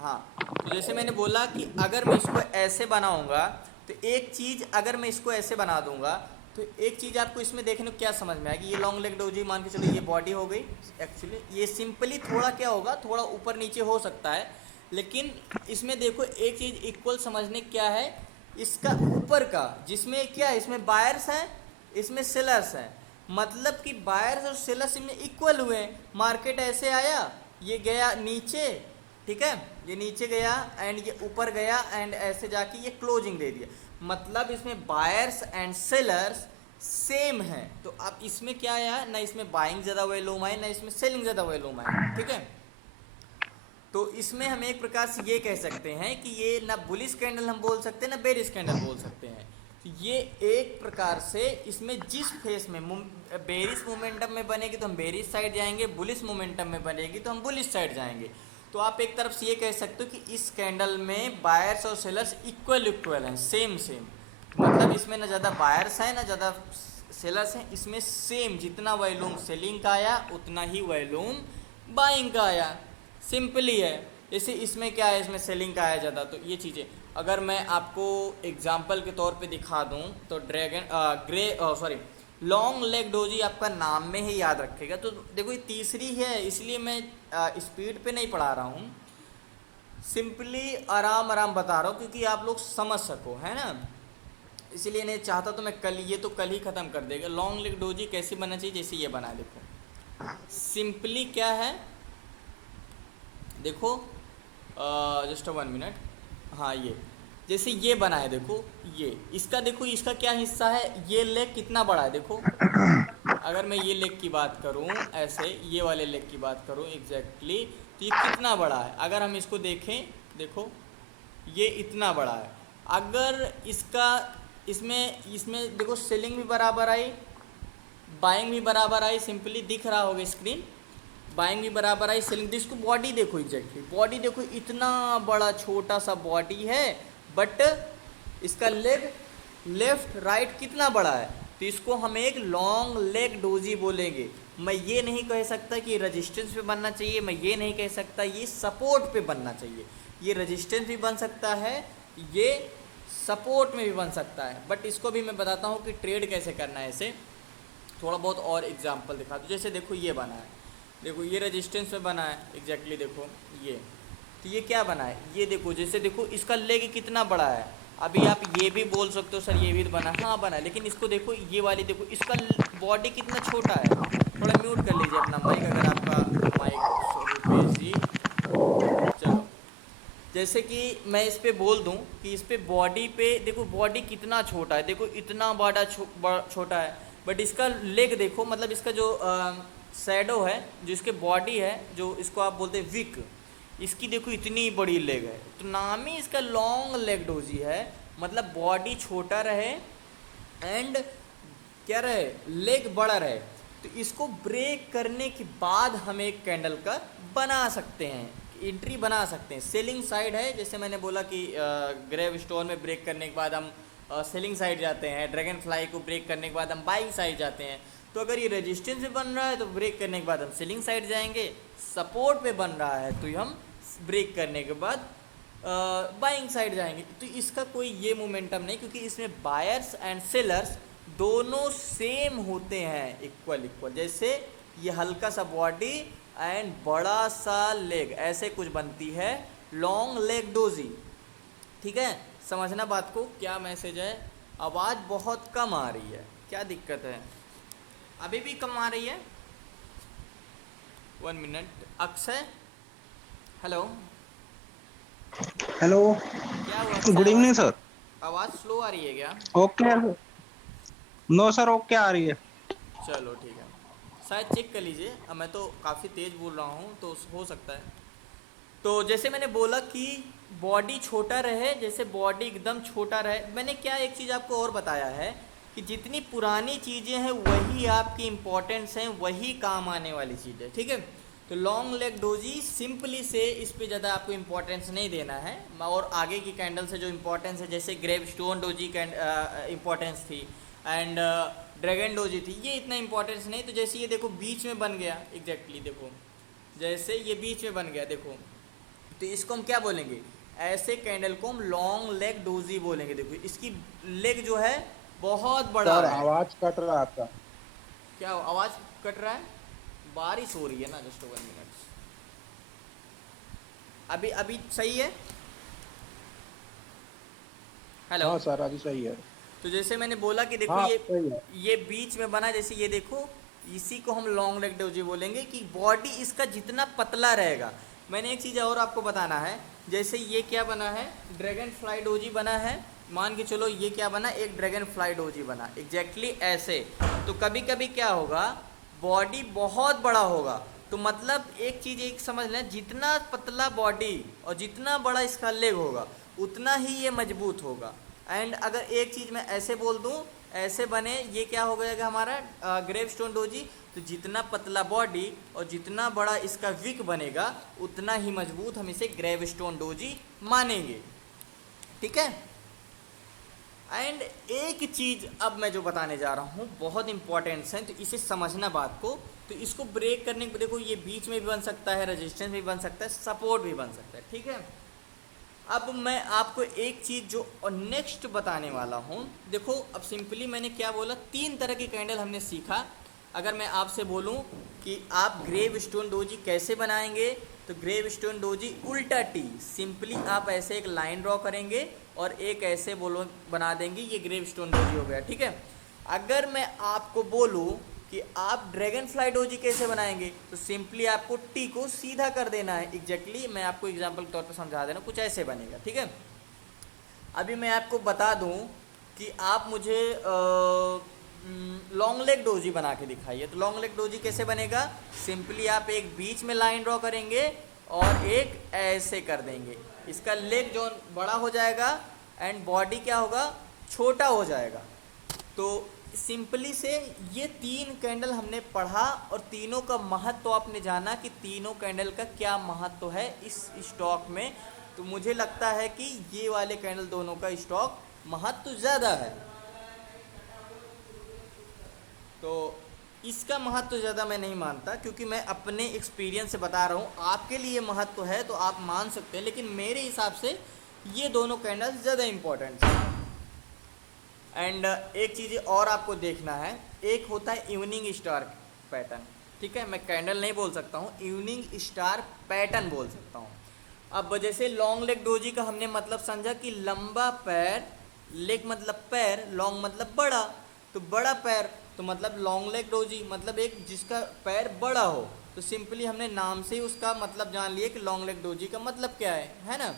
हाँ, तो जैसे मैंने बोला कि अगर मैं इसको ऐसे बनाऊंगा, तो एक चीज़ अगर मैं इसको ऐसे बना दूंगा, तो एक चीज़ आपको इसमें देखने को क्या समझ में आएगी। ये लॉन्ग लेग डोजी मान के चलो, ये बॉडी हो गई। एक्चुअली ये सिंपली थोड़ा क्या होगा, थोड़ा ऊपर नीचे हो सकता है, लेकिन इसमें देखो एक चीज़ इक्वल समझने क्या है, इसका ऊपर का जिसमें क्या है, इसमें बायर्स हैं, इसमें सेलर्स हैं। मतलब कि बायर्स और सेलर्स इनमें इक्वल हुए हैं। मार्केट ऐसे आया, ये गया नीचे, ठीक है, ये नीचे गया एंड ये ऊपर गया एंड ऐसे जाके ये क्लोजिंग दे दिया। मतलब इसमें बायर्स एंड सेलर्स सेम है। तो अब इसमें क्या आया, ना इसमें बाइंग ज़्यादा वॉल्यूम आए, ना इसमें सेलिंग ज़्यादा वॉल्यूम आए, ठीक है। तो इसमें हम एक प्रकार से ये कह सकते हैं कि ये ना बुलिश कैंडल हम बोल सकते हैं, ना बेरिश कैंडल बोल सकते हैं। तो ये एक प्रकार से इसमें जिस फेस में बेरिश मोमेंटम में बनेगी तो हम बेरिश साइड जाएंगे, बुलिश मोमेंटम में बनेगी तो हम बुलिश साइड जाएंगे। तो आप एक तरफ से ये कह सकते हो कि इस कैंडल में बायर्स और सेलर्स इक्वल इक्वल हैं, सेम सेम। मतलब इसमें ना ज़्यादा बायर्स हैं ना ज़्यादा सेलर्स हैं, इसमें सेम जितना वॉल्यूम सेलिंग का आया उतना ही वॉल्यूम बाइंग का आया। सिंपली है। जैसे इसमें क्या है, इसमें सेलिंग का आया ज़्यादा, तो ये चीज़ें अगर मैं आपको एग्जांपल के तौर पे दिखा दूं तो लॉन्ग लेग डोजी आपका नाम में ही याद रखेगा। तो देखो ये तीसरी है, इसलिए मैं स्पीड पे नहीं पढ़ा रहा हूँ, सिंपली आराम आराम बता रहा हूँ क्योंकि आप लोग समझ सको, है ना। इसीलिए नहीं चाहता तो मैं कल, ये तो कल ही ख़त्म कर देगा। लॉन्ग लेग डोजी कैसे बनना चाहिए, जैसे ये बना है, देखो सिंपली क्या है, देखो जस्ट 1 मिनट। हाँ, ये जैसे ये बना है, देखो ये इसका, देखो इसका क्या हिस्सा है, ये लेग कितना बड़ा है, देखो अगर मैं ये लेग की बात करूँ, ऐसे ये वाले लेग की बात करूँ एग्जैक्टली, तो ये कितना बड़ा है अगर हम इसको देखें, देखो ये इतना बड़ा है। अगर इसका इसमें इसमें देखो सेलिंग भी बराबर आई, बाइंग भी बराबर आई, सिंपली दिख रहा होगा स्क्रीन, बाइंग भी बराबर आई, सेलिंग। इसको बॉडी देखो एग्जैक्टली, बॉडी देखो इतना बड़ा छोटा सा बॉडी है, बट इसका लेग लेफ्ट राइट कितना बड़ा है। तो इसको हम एक लॉन्ग लेग डोजी बोलेंगे। मैं ये नहीं कह सकता कि रेजिस्टेंस पे बनना चाहिए, मैं ये नहीं कह सकता ये सपोर्ट पे बनना चाहिए। ये रेजिस्टेंस भी बन सकता है, ये सपोर्ट में भी बन सकता है, बट इसको भी मैं बताता हूँ कि ट्रेड कैसे करना है इसे। थोड़ा बहुत और एग्जांपल दिखा दो। जैसे देखो ये बना है, देखो ये रेजिस्टेंस में बना है एग्जैक्टली, देखो ये, तो ये क्या बना है, ये देखो, जैसे देखो इसका लेग कितना बड़ा है। अभी आप ये भी बोल सकते हो सर ये भी बना, हाँ बना है, लेकिन इसको देखो ये वाली देखो, इसका बॉडी कितना छोटा है। थोड़ा म्यूट कर लीजिए अपना माइक, अगर आपका माइक, रुपेश जी, चलो। जैसे कि मैं इस पे बोल दूं कि इस पे बॉडी पे देखो बॉडी कितना छोटा है, देखो इतना बड़ा छोटा है, बट इसका लेग देखो, मतलब इसका जो शैडो है, जो इसके बॉडी है, जो इसको आप बोलते हैं विक, इसकी देखो इतनी बड़ी लेग है। तो नाम ही इसका लॉन्ग लेग डोजी है, मतलब बॉडी छोटा रहे एंड क्या रहे, लेग बड़ा रहे। तो इसको ब्रेक करने के बाद हम एक कैंडल का बना सकते हैं, एंट्री बना सकते हैं। सेलिंग साइड है, जैसे मैंने बोला कि ग्रेव स्टोन में ब्रेक करने के बाद हम सेलिंग साइड जाते हैं, ड्रैगन फ्लाई को ब्रेक करने के बाद हम बाइंग साइड जाते हैं। तो अगर ये रेजिस्टेंस में बन रहा है तो ब्रेक करने के बाद हम सेलिंग साइड जाएंगे, सपोर्ट पे बन रहा है तो हम ब्रेक करने के बाद बाइंग साइड जाएंगे। तो इसका कोई ये मोमेंटम नहीं, क्योंकि इसमें बायर्स एंड सेलर्स दोनों सेम होते हैं, इक्वल इक्वल। जैसे ये हल्का सा बॉडी एंड बड़ा सा लेग, ऐसे कुछ बनती है लॉन्ग लेग डोजी, ठीक है। समझना बात को, क्या मैसेज है। आवाज़ बहुत कम आ रही है, क्या दिक्कत है, अभी भी कम आ रही है। 1 मिनट। Akshay, hello, hello. क्या हुआ अक्षय, गुड इवनिंग आवाज़ सर। आवाज़ स्लो आ रही है क्या। ओके। नो सर, ओके आ रही है। चलो ठीक है, शायद चेक कर लीजिए, अब मैं तो काफ़ी तेज़ बोल रहा हूँ तो हो सकता है। तो जैसे मैंने बोला कि बॉडी छोटा रहे, जैसे बॉडी एकदम छोटा रहे, मैंने क्या एक चीज़ आपको और बताया है कि जितनी पुरानी चीज़ें हैं वही आपकी इम्पोर्टेंस हैं, वही काम आने वाली चीज़ है, ठीक है। तो लॉन्ग लेग डोजी सिंपली से इस पे ज़्यादा आपको इम्पोर्टेंस नहीं देना है, और आगे की कैंडल से जो इम्पोर्टेंस है, जैसे ग्रेव स्टोन डोजी इम्पोर्टेंस थी एंड ड्रैगन डोजी थी, ये इतना इम्पोर्टेंस नहीं। तो जैसे ये देखो बीच में बन गया एग्जैक्टली, देखो जैसे ये बीच में बन गया, देखो तो इसको हम क्या बोलेंगे, ऐसे कैंडल को हम लॉन्ग लेग डोजी बोलेंगे। देखो इसकी लेग जो है बहुत बड़ा सर है। आवाज कट रहा है आपका। क्या आवाज़ कट रहा है? बारिश हो रही है ना, जस्ट 1 मिनट। अभी अभी सही है? हेलो। हाँ सर अभी सही है। तो जैसे मैंने बोला कि देखो हाँ सही है। ये बीच में बना, जैसे ये देखो, इसी को हम लॉन्ग लेग डोजी बोलेंगे कि बॉडी इसका जितना पतला रहेगा। मैंने एक चीज़ और आपको बताना है, जैसे ये क्या बना है, ड्रैगन फ्लाई डोजी बना है, मान के चलो ये क्या बना, एक ड्रैगन फ्लाई डोजी बना एग्जैक्टली ऐसे। तो कभी कभी क्या होगा, बॉडी बहुत बड़ा होगा, तो मतलब एक चीज़ एक समझ लें, जितना पतला बॉडी और जितना बड़ा इसका लेग होगा उतना ही ये मजबूत होगा। एंड अगर एक चीज़ मैं ऐसे बोल दूं, ऐसे बने, ये क्या हो जाएगा हमारा ग्रेव स्टोन डोजी। तो जितना पतला बॉडी और जितना बड़ा इसका विक बनेगा उतना ही मजबूत हम इसे ग्रेव स्टोन डोजी मानेंगे। ठीक है। एंड एक चीज़ अब मैं जो बताने जा रहा हूँ बहुत इंपॉर्टेंट है, तो इसे समझना बात को। तो इसको ब्रेक करने को देखो, ये बीच में भी बन सकता है, रेजिस्टेंस भी बन सकता है, सपोर्ट भी बन सकता है। ठीक है। अब मैं आपको एक चीज़ जो नेक्स्ट बताने वाला हूँ, देखो अब सिंपली मैंने क्या बोला, 3 तरह की कैंडल हमने सीखा। अगर मैं आपसे बोलूँ कि आप ग्रेव स्टोन डोजी कैसे बनाएंगे, तो ग्रेव स्टोन डोजी उल्टा टी, सिंपली आप ऐसे एक लाइन ड्रॉ करेंगे और एक ऐसे बोलो बना देंगे, ये ग्रेव स्टोन डोजी हो गया। ठीक है। अगर मैं आपको बोलूँ कि आप ड्रैगन फ्लाई डोजी कैसे बनाएंगे, तो सिंपली आपको टी को सीधा कर देना है। एग्जैक्टली मैं आपको एग्जांपल के तौर पर समझा देना, कुछ ऐसे बनेगा। ठीक है। अभी मैं आपको बता दूं कि आप मुझे लॉन्ग लेग डोजी बना के दिखाइए। तो लॉन्ग लेग डोजी कैसे बनेगा, सिंपली आप एक बीच में लाइन ड्रॉ करेंगे और एक ऐसे कर देंगे, इसका लेग जो बड़ा हो जाएगा एंड बॉडी क्या होगा, छोटा हो जाएगा। तो सिंपली से ये 3 कैंडल हमने पढ़ा और तीनों का महत्व तो आपने जाना कि तीनों कैंडल का क्या महत्व है इस स्टॉक में। तो मुझे लगता है कि ये वाले कैंडल दोनों का स्टॉक महत्व ज़्यादा है। तो इसका महत्व ज़्यादा मैं नहीं मानता, क्योंकि मैं अपने एक्सपीरियंस से बता रहा हूँ। आपके लिए महत्व है तो आप मान सकते हैं, लेकिन मेरे हिसाब से ये दोनों कैंडल ज़्यादा इम्पोर्टेंट है। एंड एक चीज़ और आपको देखना है, एक होता है इवनिंग स्टार पैटर्न। ठीक है, मैं कैंडल नहीं बोल सकता हूँ, इवनिंग स्टार पैटर्न बोल सकता हूँ। अब जैसे लॉन्ग लेग डोजी का हमने मतलब समझा कि लंबा पैर, लेग मतलब पैर, लॉन्ग मतलब बड़ा, तो बड़ा पैर, तो मतलब लॉन्ग लेग डोजी मतलब एक जिसका पैर बड़ा हो। तो सिंपली हमने नाम से ही उसका मतलब जान लिया कि लॉन्ग लेग डोजी का मतलब क्या है ना।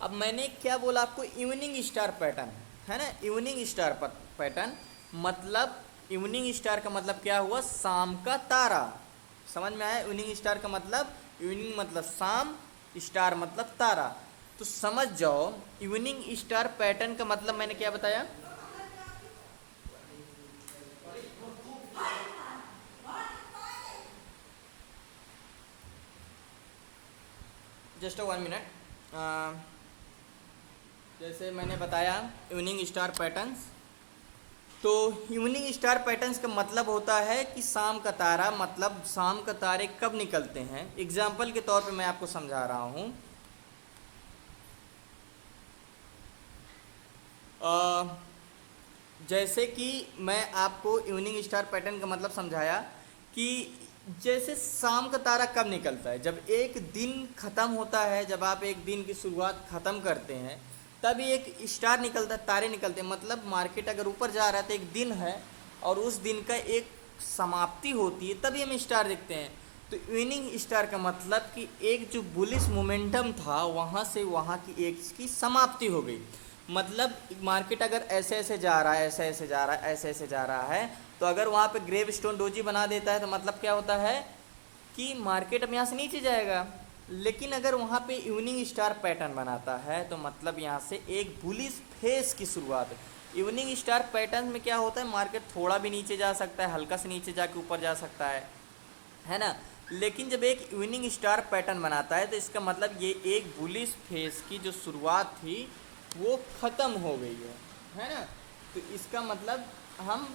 अब मैंने क्या बोला आपको, इवनिंग स्टार पैटर्न है ना। इवनिंग स्टार पैटर्न मतलब, इवनिंग स्टार का मतलब क्या हुआ, शाम का तारा। समझ में आया इवनिंग स्टार का मतलब, इवनिंग मतलब शाम, स्टार मतलब तारा। तो समझ जाओ इवनिंग स्टार पैटर्न का मतलब मैंने क्या बताया, जस्ट 1 मिनट। जैसे मैंने बताया इवनिंग स्टार पैटर्न्स, तो इवनिंग स्टार पैटर्न्स का मतलब होता है कि शाम का तारा, मतलब शाम का तारे कब निकलते हैं। एग्जाम्पल के तौर पे मैं आपको समझा रहा हूँ। जैसे कि मैं आपको इवनिंग स्टार पैटर्न का मतलब समझाया कि जैसे शाम का तारा कब निकलता है, जब एक दिन ख़त्म होता है, जब आप एक दिन की शुरुआत ख़त्म करते हैं तभी एक स्टार निकलता है, तारे निकलते हैं। मतलब मार्केट अगर ऊपर जा रहा है तो एक दिन है और उस दिन का एक समाप्ति होती है, तभी हम स्टार देखते हैं। तो इवनिंग स्टार का मतलब कि एक जो बुलिश मोमेंटम था वहाँ से वहाँ की एक की समाप्ति हो गई। मतलब मार्केट अगर ऐसे ऐसे जा रहा है, ऐसे ऐसे जा रहा है, ऐसे ऐसे जा रहा है, तो अगर वहाँ पे ग्रेव स्टोन डोजी बना देता है तो मतलब क्या होता है कि मार्केट अब यहाँ से नीचे जाएगा। लेकिन अगर वहाँ पे इवनिंग स्टार पैटर्न बनाता है तो मतलब यहाँ से एक बुलिश फेस की शुरुआत है। इवनिंग स्टार पैटर्न में क्या होता है, मार्केट थोड़ा भी नीचे जा सकता है, हल्का से नीचे जाके ऊपर जा सकता है ना। लेकिन जब एक इवनिंग स्टार पैटर्न बनाता है तो इसका मतलब ये एक बुलिश फेस की जो शुरुआत थी वो ख़त्म हो गई है ना। तो इसका मतलब हम,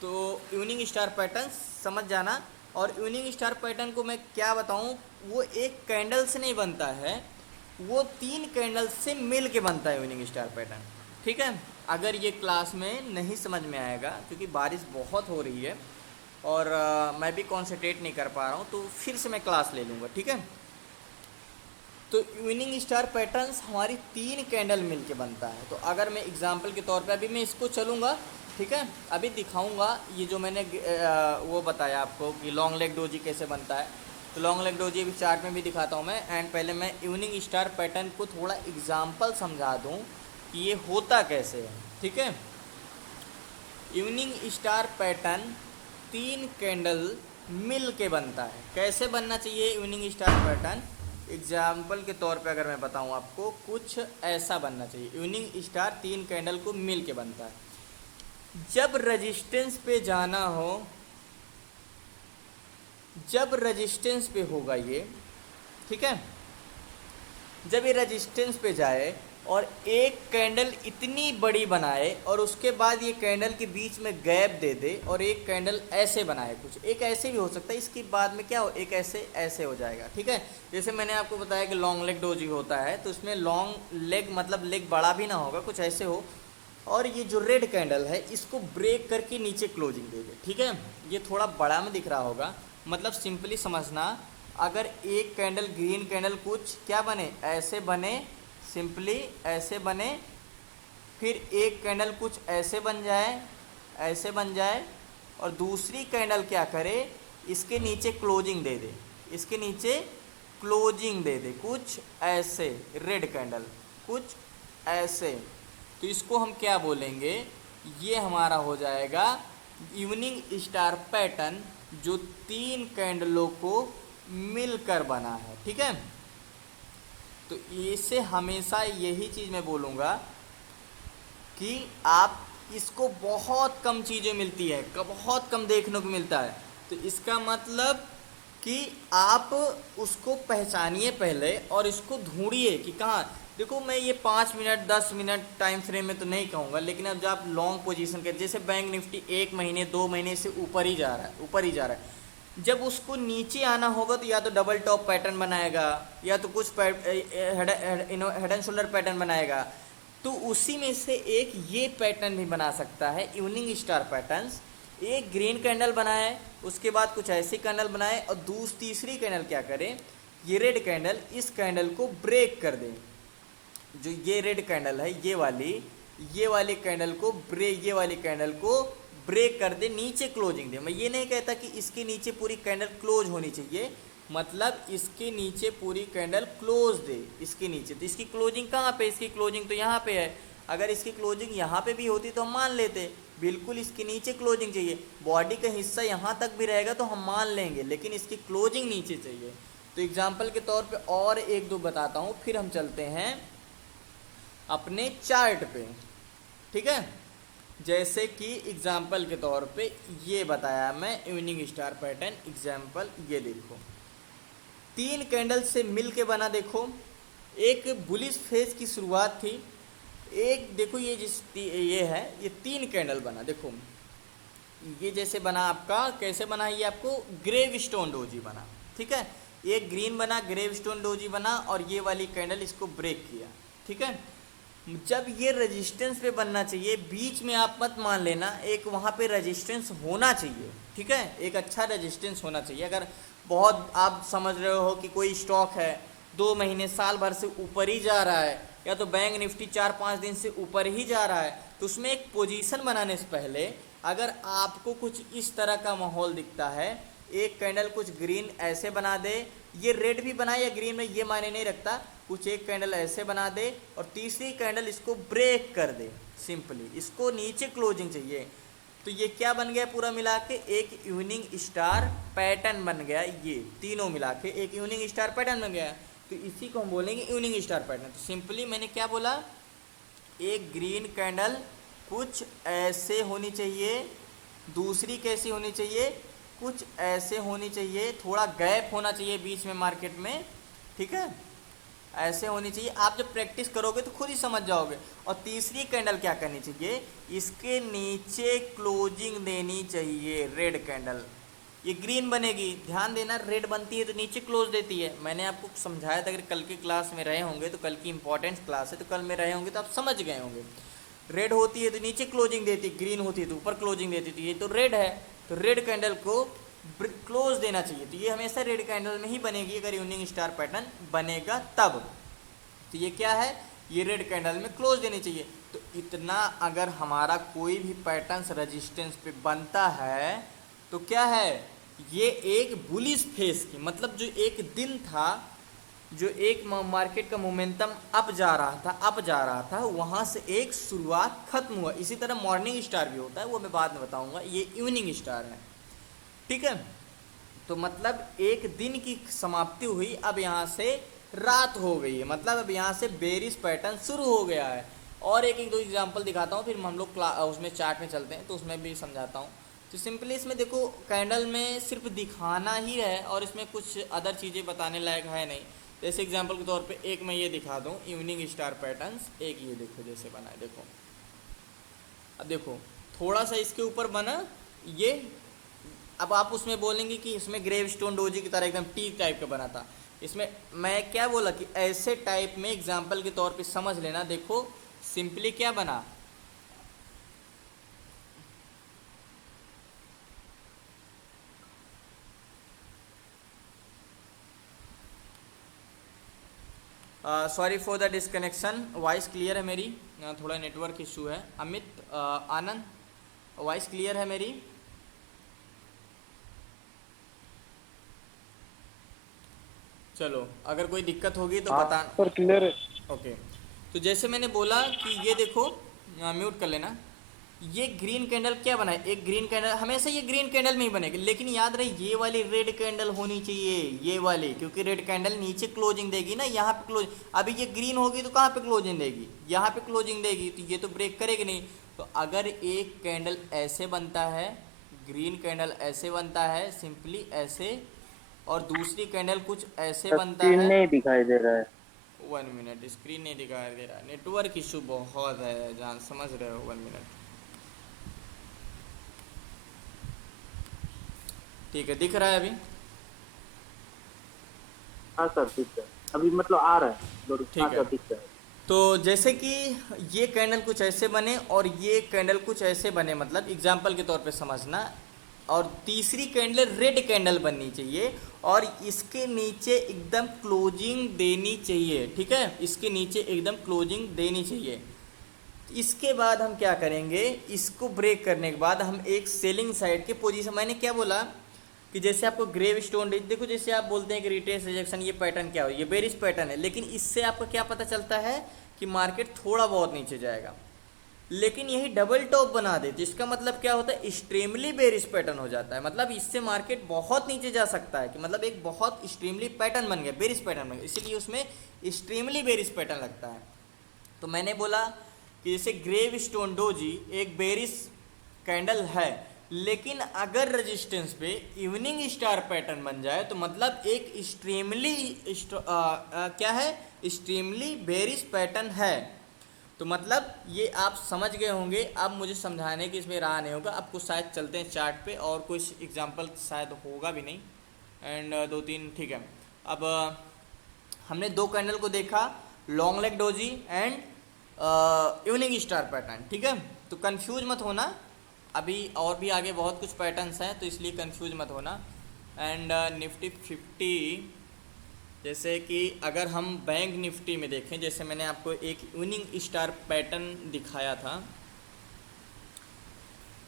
तो इवनिंग स्टार पैटर्न समझ जाना। और इवनिंग स्टार पैटर्न को मैं क्या बताऊं, वो एक कैंडल से नहीं बनता है, वो 3 कैंडल से मिल के बनता है इवनिंग स्टार पैटर्न। ठीक है, अगर ये क्लास में नहीं समझ में आएगा क्योंकि बारिश बहुत हो रही है और मैं भी कॉन्सेंट्रेट नहीं कर पा रहा हूँ, तो फिर से मैं क्लास ले लूँगा। ठीक है, तो इवनिंग स्टार पैटर्न्स हमारी 3 कैंडल मिलके बनता है। तो अगर मैं एग्जांपल के तौर पे अभी मैं इसको चलूँगा, ठीक है, अभी दिखाऊंगा ये जो मैंने वो बताया आपको कि लॉन्ग लेग डोजी कैसे बनता है। तो लॉन्ग लेग डोजी अभी चार्ट में भी दिखाता हूँ मैं। एंड पहले मैं इवनिंग स्टार पैटर्न को थोड़ा एग्जाम्पल समझा दूँ कि ये होता कैसे है। ठीक है, इवनिंग स्टार पैटर्न 3 कैंडल मिल के बनता है। कैसे बनना चाहिए इवनिंग स्टार पैटर्न, एग्जाम्पल के तौर पे अगर मैं बताऊं आपको, कुछ ऐसा बनना चाहिए। इवनिंग स्टार 3 कैंडल को मिल के बनता है। जब रेजिस्टेंस पे जाना हो, जब रेजिस्टेंस पे होगा ये, ठीक है, जब ये रेजिस्टेंस पे जाए और एक कैंडल इतनी बड़ी बनाए और उसके बाद ये कैंडल के बीच में गैप दे दे और एक कैंडल ऐसे बनाए, कुछ एक ऐसे भी हो सकता है, इसके बाद में क्या हो, एक ऐसे ऐसे हो जाएगा। ठीक है, जैसे मैंने आपको बताया कि लॉन्ग लेग डोजी होता है, तो इसमें लॉन्ग लेग मतलब लेग बड़ा भी ना होगा, कुछ ऐसे हो, और ये जो रेड कैंडल है इसको ब्रेक करके नीचे क्लोजिंग दे दे। ठीक है, ये थोड़ा बड़ा में दिख रहा होगा, मतलब सिंपली समझना, अगर एक कैंडल ग्रीन कैंडल कुछ क्या बने, ऐसे बने, सिंपली ऐसे बने, फिर एक कैंडल कुछ ऐसे बन जाए, ऐसे बन जाए, और दूसरी कैंडल क्या करे, इसके नीचे क्लोजिंग दे दे, इसके नीचे क्लोजिंग दे दे, कुछ ऐसे, रेड कैंडल कुछ ऐसे, तो इसको हम क्या बोलेंगे, ये हमारा हो जाएगा इवनिंग स्टार पैटर्न जो 3 कैंडलों को मिलकर बना है। ठीक है, तो इसे हमेशा यही चीज़ मैं बोलूँगा कि आप इसको बहुत कम चीज़ें मिलती है, बहुत कम देखने को मिलता है, तो इसका मतलब कि आप उसको पहचानिए पहले और इसको ढूंढिए कि कहाँ। देखो मैं ये 5 मिनट 10 मिनट टाइम फ्रेम में तो नहीं कहूँगा, लेकिन अब जब आप लॉन्ग पोजीशन के, जैसे बैंक निफ्टी 1 महीने 2 महीने से ऊपर ही जा रहा है, ऊपर ही जा रहा है, जब उसको नीचे आना होगा तो या तो डबल टॉप पैटर्न बनाएगा या तो कुछ हेड एंड शोल्डर पैटर्न बनाएगा, तो उसी में से एक ये पैटर्न भी बना सकता है इवनिंग स्टार पैटर्न्स। एक ग्रीन कैंडल बनाए, उसके बाद कुछ ऐसी कैंडल बनाए, और तीसरी कैंडल क्या करे, ये रेड कैंडल इस कैंडल को ब्रेक कर दे, जो ये रेड कैंडल है ये वाली कैंडल को ब्रेक, ये वाली कैंडल को ब्रेक कर दे, नीचे क्लोजिंग दे। मैं ये नहीं कहता कि इसके नीचे पूरी कैंडल क्लोज होनी चाहिए, मतलब इसके नीचे पूरी कैंडल क्लोज दे, इसके नीचे, तो इसकी क्लोजिंग कहाँ पे, इसकी क्लोजिंग तो यहाँ पे है, अगर इसकी क्लोजिंग यहाँ पे भी होती तो हम मान लेते, बिल्कुल इसके नीचे क्लोजिंग चाहिए, बॉडी का हिस्सा यहाँ तक भी रहेगा तो हम मान लेंगे, लेकिन इसकी क्लोजिंग नीचे चाहिए। तो एग्जाम्पल के तौर पे और 1-2 बताता हूँ, फिर हम चलते हैं अपने चार्ट पे। ठीक है, जैसे कि एग्जाम्पल के तौर पे ये बताया मैं इवनिंग स्टार पैटर्न, एग्जाम्पल ये देखो 3 कैंडल से मिल के बना। देखो एक बुलिश फेज की शुरुआत थी, एक देखो ये है, ये 3 कैंडल बना। देखो ये जैसे बना आपका, कैसे बना, ये आपको ग्रेव स्टोन डोजी बना। ठीक है, एक ग्रीन बना, ग्रेव स्टोन डोजी बना, और ये वाली कैंडल इसको ब्रेक किया। ठीक है, जब ये रेजिस्टेंस पे बनना चाहिए, बीच में आप मत मान लेना, एक वहाँ पे रेजिस्टेंस होना चाहिए। ठीक है, एक अच्छा रेजिस्टेंस होना चाहिए। अगर बहुत आप समझ रहे हो कि कोई स्टॉक है 2 महीने साल भर से ऊपर ही जा रहा है, या तो बैंक निफ्टी 4-5 दिन से ऊपर ही जा रहा है, तो उसमें एक पोजीशन बनाने से पहले अगर आपको कुछ इस तरह का माहौल दिखता है, एक कैंडल कुछ ग्रीन ऐसे बना दे, ये रेड भी बनाए या ग्रीन में ये मायने नहीं रखता, कुछ एक कैंडल ऐसे बना दे और तीसरी कैंडल इसको ब्रेक कर दे, सिंपली इसको नीचे क्लोजिंग चाहिए, तो ये क्या बन गया, पूरा मिला के एक इवनिंग स्टार पैटर्न बन गया। ये तीनों मिला के एक इवनिंग स्टार पैटर्न बन गया, तो इसी को हम बोलेंगे इवनिंग स्टार पैटर्न। तो सिंपली मैंने क्या बोला, एक ग्रीन कैंडल कुछ ऐसे होनी चाहिए, दूसरी कैसी होनी चाहिए, कुछ ऐसे होनी चाहिए, थोड़ा गैप होना चाहिए बीच में मार्केट में। ठीक है, ऐसे होनी चाहिए। आप जब प्रैक्टिस करोगे तो खुद ही समझ जाओगे। और तीसरी कैंडल क्या करनी चाहिए, इसके नीचे क्लोजिंग देनी चाहिए, रेड कैंडल। ये ग्रीन बनेगी। ध्यान देना, रेड बनती है तो नीचे क्लोज देती है। मैंने आपको समझाया था, अगर कल की क्लास में रहे होंगे तो, कल की इंपॉर्टेंट क्लास है तो कल में रहे होंगे तो आप समझ गए होंगे। रेड होती है तो नीचे क्लोजिंग देती, ग्रीन होती है तो ऊपर क्लोजिंग देती। तो ये तो रेड है, तो रेड कैंडल को क्लोज देना चाहिए। तो ये हमेशा रेड कैंडल में ही बनेगी अगर इवनिंग स्टार पैटर्न बनेगा तब। तो ये क्या है, ये रेड कैंडल में क्लोज देनी चाहिए। तो इतना अगर हमारा कोई भी पैटर्न रेजिस्टेंस पे बनता है तो क्या है, ये एक बुलिश फेस की, मतलब जो एक दिन था, जो एक मार्केट का मोमेंटम अप जा रहा था, वहाँ से एक शुरुआत खत्म हुआ। इसी तरह मॉर्निंग स्टार भी होता है, वो मैं बाद में बताऊंगा। ये इवनिंग स्टार है, ठीक है। तो मतलब एक दिन की समाप्ति हुई, अब यहाँ से रात हो गई है, मतलब अब यहाँ से बेरिश पैटर्न शुरू हो गया है। और एक दो एग्जांपल दिखाता हूँ, फिर हम लोग उसमें चार्ट में चलते हैं तो उसमें भी समझाता हूँ। तो सिंपली इसमें देखो, कैंडल में सिर्फ दिखाना ही है और इसमें कुछ अदर चीज़ें बताने लायक है नहीं। जैसे एग्जांपल के तौर पे एक मैं ये दिखा दूँ, इवनिंग स्टार पैटर्न्स। एक ये देखो जैसे बना है, देखो अब देखो थोड़ा सा इसके ऊपर बना ये। अब आप उसमें बोलेंगे कि इसमें ग्रेव स्टोन डोजी की तरह एकदम टी टाइप का बना था। इसमें मैं क्या बोला कि ऐसे टाइप में एग्जाम्पल के तौर पे समझ लेना। देखो सिंपली क्या बना, sorry for the disconnection. Voice clear है मेरी? थोड़ा नेटवर्क इशू है। अमित, आनंद, वॉइस क्लियर है मेरी? चलो अगर कोई दिक्कत होगी तो बता। पर क्लियर है। ओके, तो जैसे मैंने बोला कि ये देखो, म्यूट कर लेना। ये ग्रीन कैंडल क्या बना है, एक ग्रीन कैंडल, हमेशा ये ग्रीन कैंडल में ही बनेगी, लेकिन याद रहे ये वाली रेड कैंडल होनी चाहिए, ये वाली, क्योंकि रेड कैंडल नीचे क्लोजिंग देगी ना, यहाँ पे क्लोज। अभी ये ग्रीन होगी तो कहाँ पे क्लोजिंग देगी, यहाँ पे क्लोजिंग देगी, तो ये तो ब्रेक करेगी नहीं। तो अगर एक कैंडल ऐसे बनता है, ग्रीन कैंडल ऐसे बनता है, सिंपली ऐसे, और दूसरी कैंडल कुछ ऐसे बनता स्क्रीन है। नहीं दिखाई दे रहा है। 1 मिनट, स्क्रीन नहीं दिखाई दे रहा, नेटवर्क इशू बहुत है जान, समझ रहे हो। 1 मिनट, ठीक है, दिख रहा है अभी? हाँ सर दिख रहा है, अभी मतलब आ रहा है। ठीक हाँ है। सर दिख रहा है। तो जैसे कि ये कैंडल कुछ ऐसे बने और ये कैंडल कुछ ऐसे बने, मतलब एग्जाम्पल के तौर पे समझना। और तीसरी कैंडल रेड कैंडल बननी चाहिए और इसके नीचे एकदम क्लोजिंग देनी चाहिए, ठीक है, इसके नीचे एकदम क्लोजिंग देनी चाहिए। इसके बाद हम क्या करेंगे, इसको ब्रेक करने के बाद हम एक सेलिंग साइड के पोजीशन, मैंने क्या बोला कि जैसे आपको ग्रेव स्टोन, देखो जैसे आप बोलते हैं कि रिट्रेस रिजेक्शन, ये पैटर्न क्या हो, ये बेरिश पैटर्न है, लेकिन इससे आपको क्या पता चलता है कि मार्केट थोड़ा बहुत नीचे जाएगा, लेकिन यही डबल टॉप बना देती, इसका मतलब क्या होता है, एक्सट्रीमली बेरिश पैटर्न हो जाता है। मतलब इससे मार्केट बहुत नीचे जा सकता है, कि मतलब एक बहुत एक्सट्रीमली पैटर्न बन गया, बेरिश पैटर्न बन गया, इसीलिए उसमें एक्सट्रीमली बेरिश पैटर्न लगता है। तो मैंने बोला कि जैसे ग्रेव स्टोन डोजी एक बेरिश कैंडल है, लेकिन अगर रेजिस्टेंस पे इवनिंग स्टार पैटर्न बन जाए तो मतलब एक एक्सट्रीमली क्या है, एक्सट्रीमली बेरिश पैटर्न है। तो मतलब ये आप समझ गए होंगे। अब मुझे समझाने की इसमें राह नहीं होगा, आपको शायद चलते हैं चार्ट पे, और कोई एग्जांपल शायद होगा भी नहीं, एंड 2-3, ठीक है। अब हमने दो कैंडल को देखा, long leg doji and evening star pattern, ठीक है। तो कंफ्यूज मत होना, अभी और भी आगे बहुत कुछ पैटर्न्स हैं, तो इसलिए कंफ्यूज मत होना। एंड निफ्टी 50, जैसे कि अगर हम बैंक निफ्टी में देखें, जैसे मैंने आपको एक इवनिंग स्टार पैटर्न दिखाया था,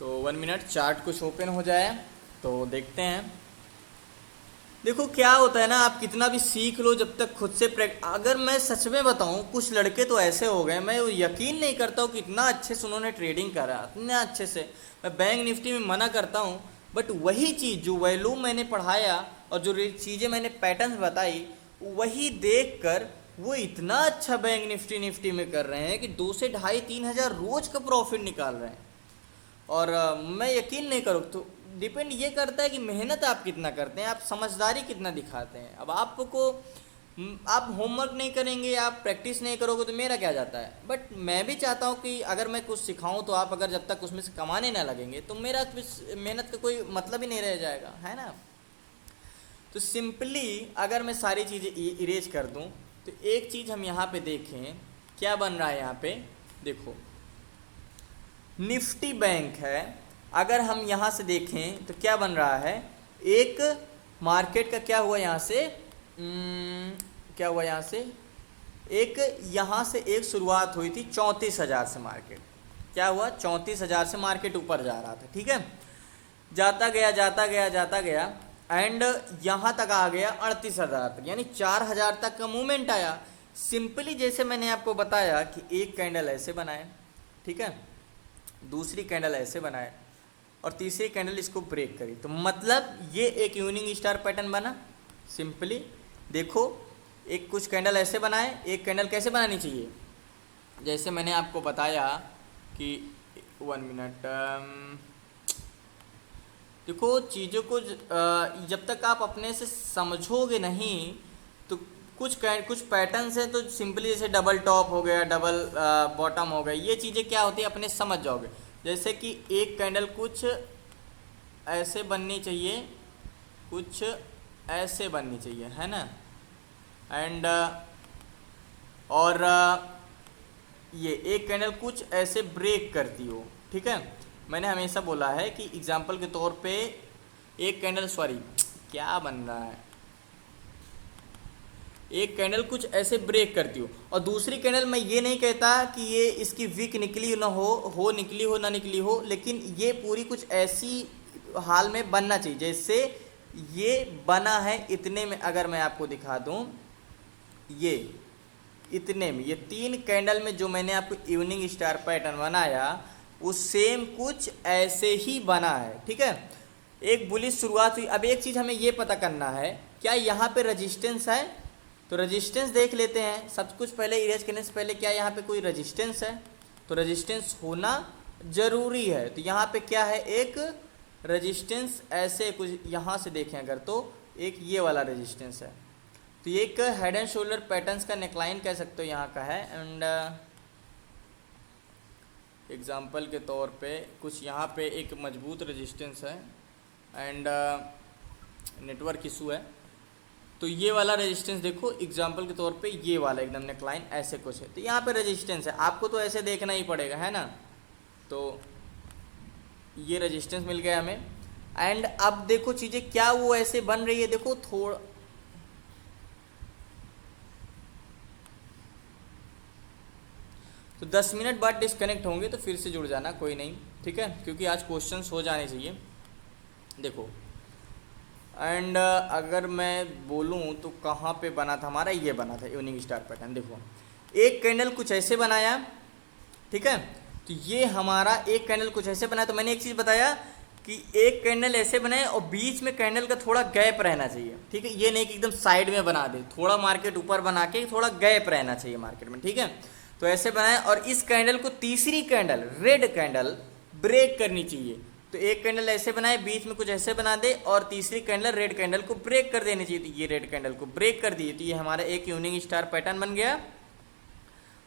तो 1 मिनट चार्ट कुछ ओपन हो जाए तो देखते हैं। देखो क्या होता है ना, आप कितना भी सीख लो, जब तक खुद से अगर मैं सच में बताऊं, कुछ लड़के तो ऐसे हो गए, मैं यकीन नहीं करता हूँ कि इतना अच्छे से उन्होंने ट्रेडिंग करा, इतना अच्छे से। मैं बैंक निफ्टी में मना करता हूँ, बट वही चीज़ जो वैल्यू मैंने पढ़ाया और जो चीज़ें मैंने पैटर्न्स बताई, वही देखकर वो इतना अच्छा बैंक निफ्टी में कर रहे हैं कि 2 से 2.5-3 हज़ार रोज का प्रॉफिट निकाल रहे हैं। और मैं यकीन नहीं करूँ, तो डिपेंड ये करता है कि मेहनत आप कितना करते हैं, आप समझदारी कितना दिखाते हैं। अब आपको आप होमवर्क नहीं करेंगे, आप प्रैक्टिस नहीं करोगे तो मेरा क्या जाता है। बट मैं भी चाहता हूँ कि अगर मैं कुछ सिखाऊं तो आप अगर जब तक उसमें से कमाने ना लगेंगे तो मेरा मेहनत का कोई मतलब ही नहीं रह जाएगा, है ना। तो सिंपली अगर मैं सारी चीज़ें इरेज कर दूं तो एक चीज़ हम यहाँ पे देखें क्या बन रहा है। यहाँ पे देखो निफ्टी बैंक है, अगर हम यहाँ से देखें तो क्या बन रहा है, एक मार्केट का क्या हुआ यहाँ से, क्या हुआ यहाँ से, एक यहाँ से एक शुरुआत हुई थी 34,000 से मार्केट, क्या हुआ 34,000 से मार्केट ऊपर जा रहा था, ठीक है। जाता गया जाता गया जाता गया एंड यहाँ तक आ गया 38,000 तक, यानी 4,000 तक का मूवमेंट आया। सिंपली जैसे मैंने आपको बताया कि एक कैंडल ऐसे बनाए, ठीक है, दूसरी कैंडल ऐसे बनाए और तीसरी कैंडल इसको ब्रेक करी, तो मतलब ये एक इवनिंग स्टार पैटर्न बना। सिंपली देखो एक कुछ कैंडल ऐसे बनाए, एक कैंडल कैसे बनानी चाहिए, जैसे मैंने आपको बताया कि 1 मिनट, देखो चीज़ों को जब तक आप अपने से समझोगे नहीं तो कुछ पैटर्न्स हैं तो सिंपली जैसे डबल टॉप हो गया, डबल बॉटम हो गया, ये चीज़ें क्या होती है अपने समझ जाओगे। जैसे कि एक कैंडल कुछ ऐसे बननी चाहिए, कुछ ऐसे बननी चाहिए, है ना, एंड और ये एक कैंडल कुछ ऐसे ब्रेक करती हो, ठीक है। मैंने हमेशा बोला है कि एग्जांपल के तौर पे एक कैंडल, सॉरी क्या बन रहा है, एक कैंडल कुछ ऐसे ब्रेक करती हो और दूसरी कैंडल, मैं ये नहीं कहता कि ये इसकी वीक निकली ना हो निकली हो ना निकली हो, लेकिन ये पूरी कुछ ऐसी हाल में बनना चाहिए जैसे ये बना है इतने में। अगर मैं आपको दिखा दूं ये इतने में, ये 3 कैंडल में जो मैंने आपको इवनिंग स्टार पैटर्न बनाया वो सेम कुछ ऐसे ही बना है, ठीक है। एक बुलिश शुरुआत हुई। अब एक चीज़ हमें ये पता करना है क्या यहाँ पे रेजिस्टेंस है, तो रेजिस्टेंस देख लेते हैं। सब कुछ पहले इरेज करने से पहले क्या यहाँ पे कोई रेजिस्टेंस है, तो रेजिस्टेंस होना ज़रूरी है। तो यहाँ पे क्या है, एक रेजिस्टेंस ऐसे कुछ यहाँ से देखें अगर तो एक ये वाला रेजिस्टेंस है, तो ये एक हेड एंड शोल्डर पैटर्न्स का नेकलाइन कह सकते हो यहाँ का है। एंड एग्जाम्पल के तौर पे कुछ यहाँ पे एक मजबूत रेजिस्टेंस है एंड नेटवर्क इशू है, तो ये वाला रेजिस्टेंस देखो एग्जाम्पल के तौर पे ये वाला एकदम नेकलाइन ऐसे कुछ है, तो यहाँ पे रेजिस्टेंस है, आपको तो ऐसे देखना ही पड़ेगा, है ना। तो ये रेजिस्टेंस मिल गया हमें एंड अब देखो चीज़ें क्या वो ऐसे बन रही है, देखो थोड़ा तो 10 मिनट बाद डिस्कनेक्ट होंगे तो फिर से जुड़ जाना, कोई नहीं, ठीक है, क्योंकि आज क्वेश्चंस हो जाने चाहिए। देखो एंड अगर मैं बोलूँ तो कहाँ पे बना था हमारा, ये बना था इवनिंग स्टार पैटर्न। देखो एक कैंडल कुछ ऐसे बनाया, ठीक है, तो ये हमारा एक कैंडल कुछ ऐसे बनाया। तो मैंने एक चीज़ बताया कि एक कैंडल ऐसे बनाए और बीच में कैंडल का थोड़ा गैप रहना चाहिए, ठीक है, ये नहीं कि एकदम साइड में बना दे, थोड़ा मार्केट ऊपर बना के थोड़ा गैप रहना चाहिए मार्केट में, ठीक है। तो ऐसे बनाए और इस कैंडल को तीसरी कैंडल रेड कैंडल ब्रेक करनी चाहिए, तो एक कैंडल ऐसे बनाए, बीच में कुछ ऐसे बना दे और तीसरी कैंडल रेड कैंडल को ब्रेक कर देनी चाहिए, तो ये रेड कैंडल को ब्रेक कर दिए, तो ये हमारा एक इवनिंग स्टार पैटर्न बन गया।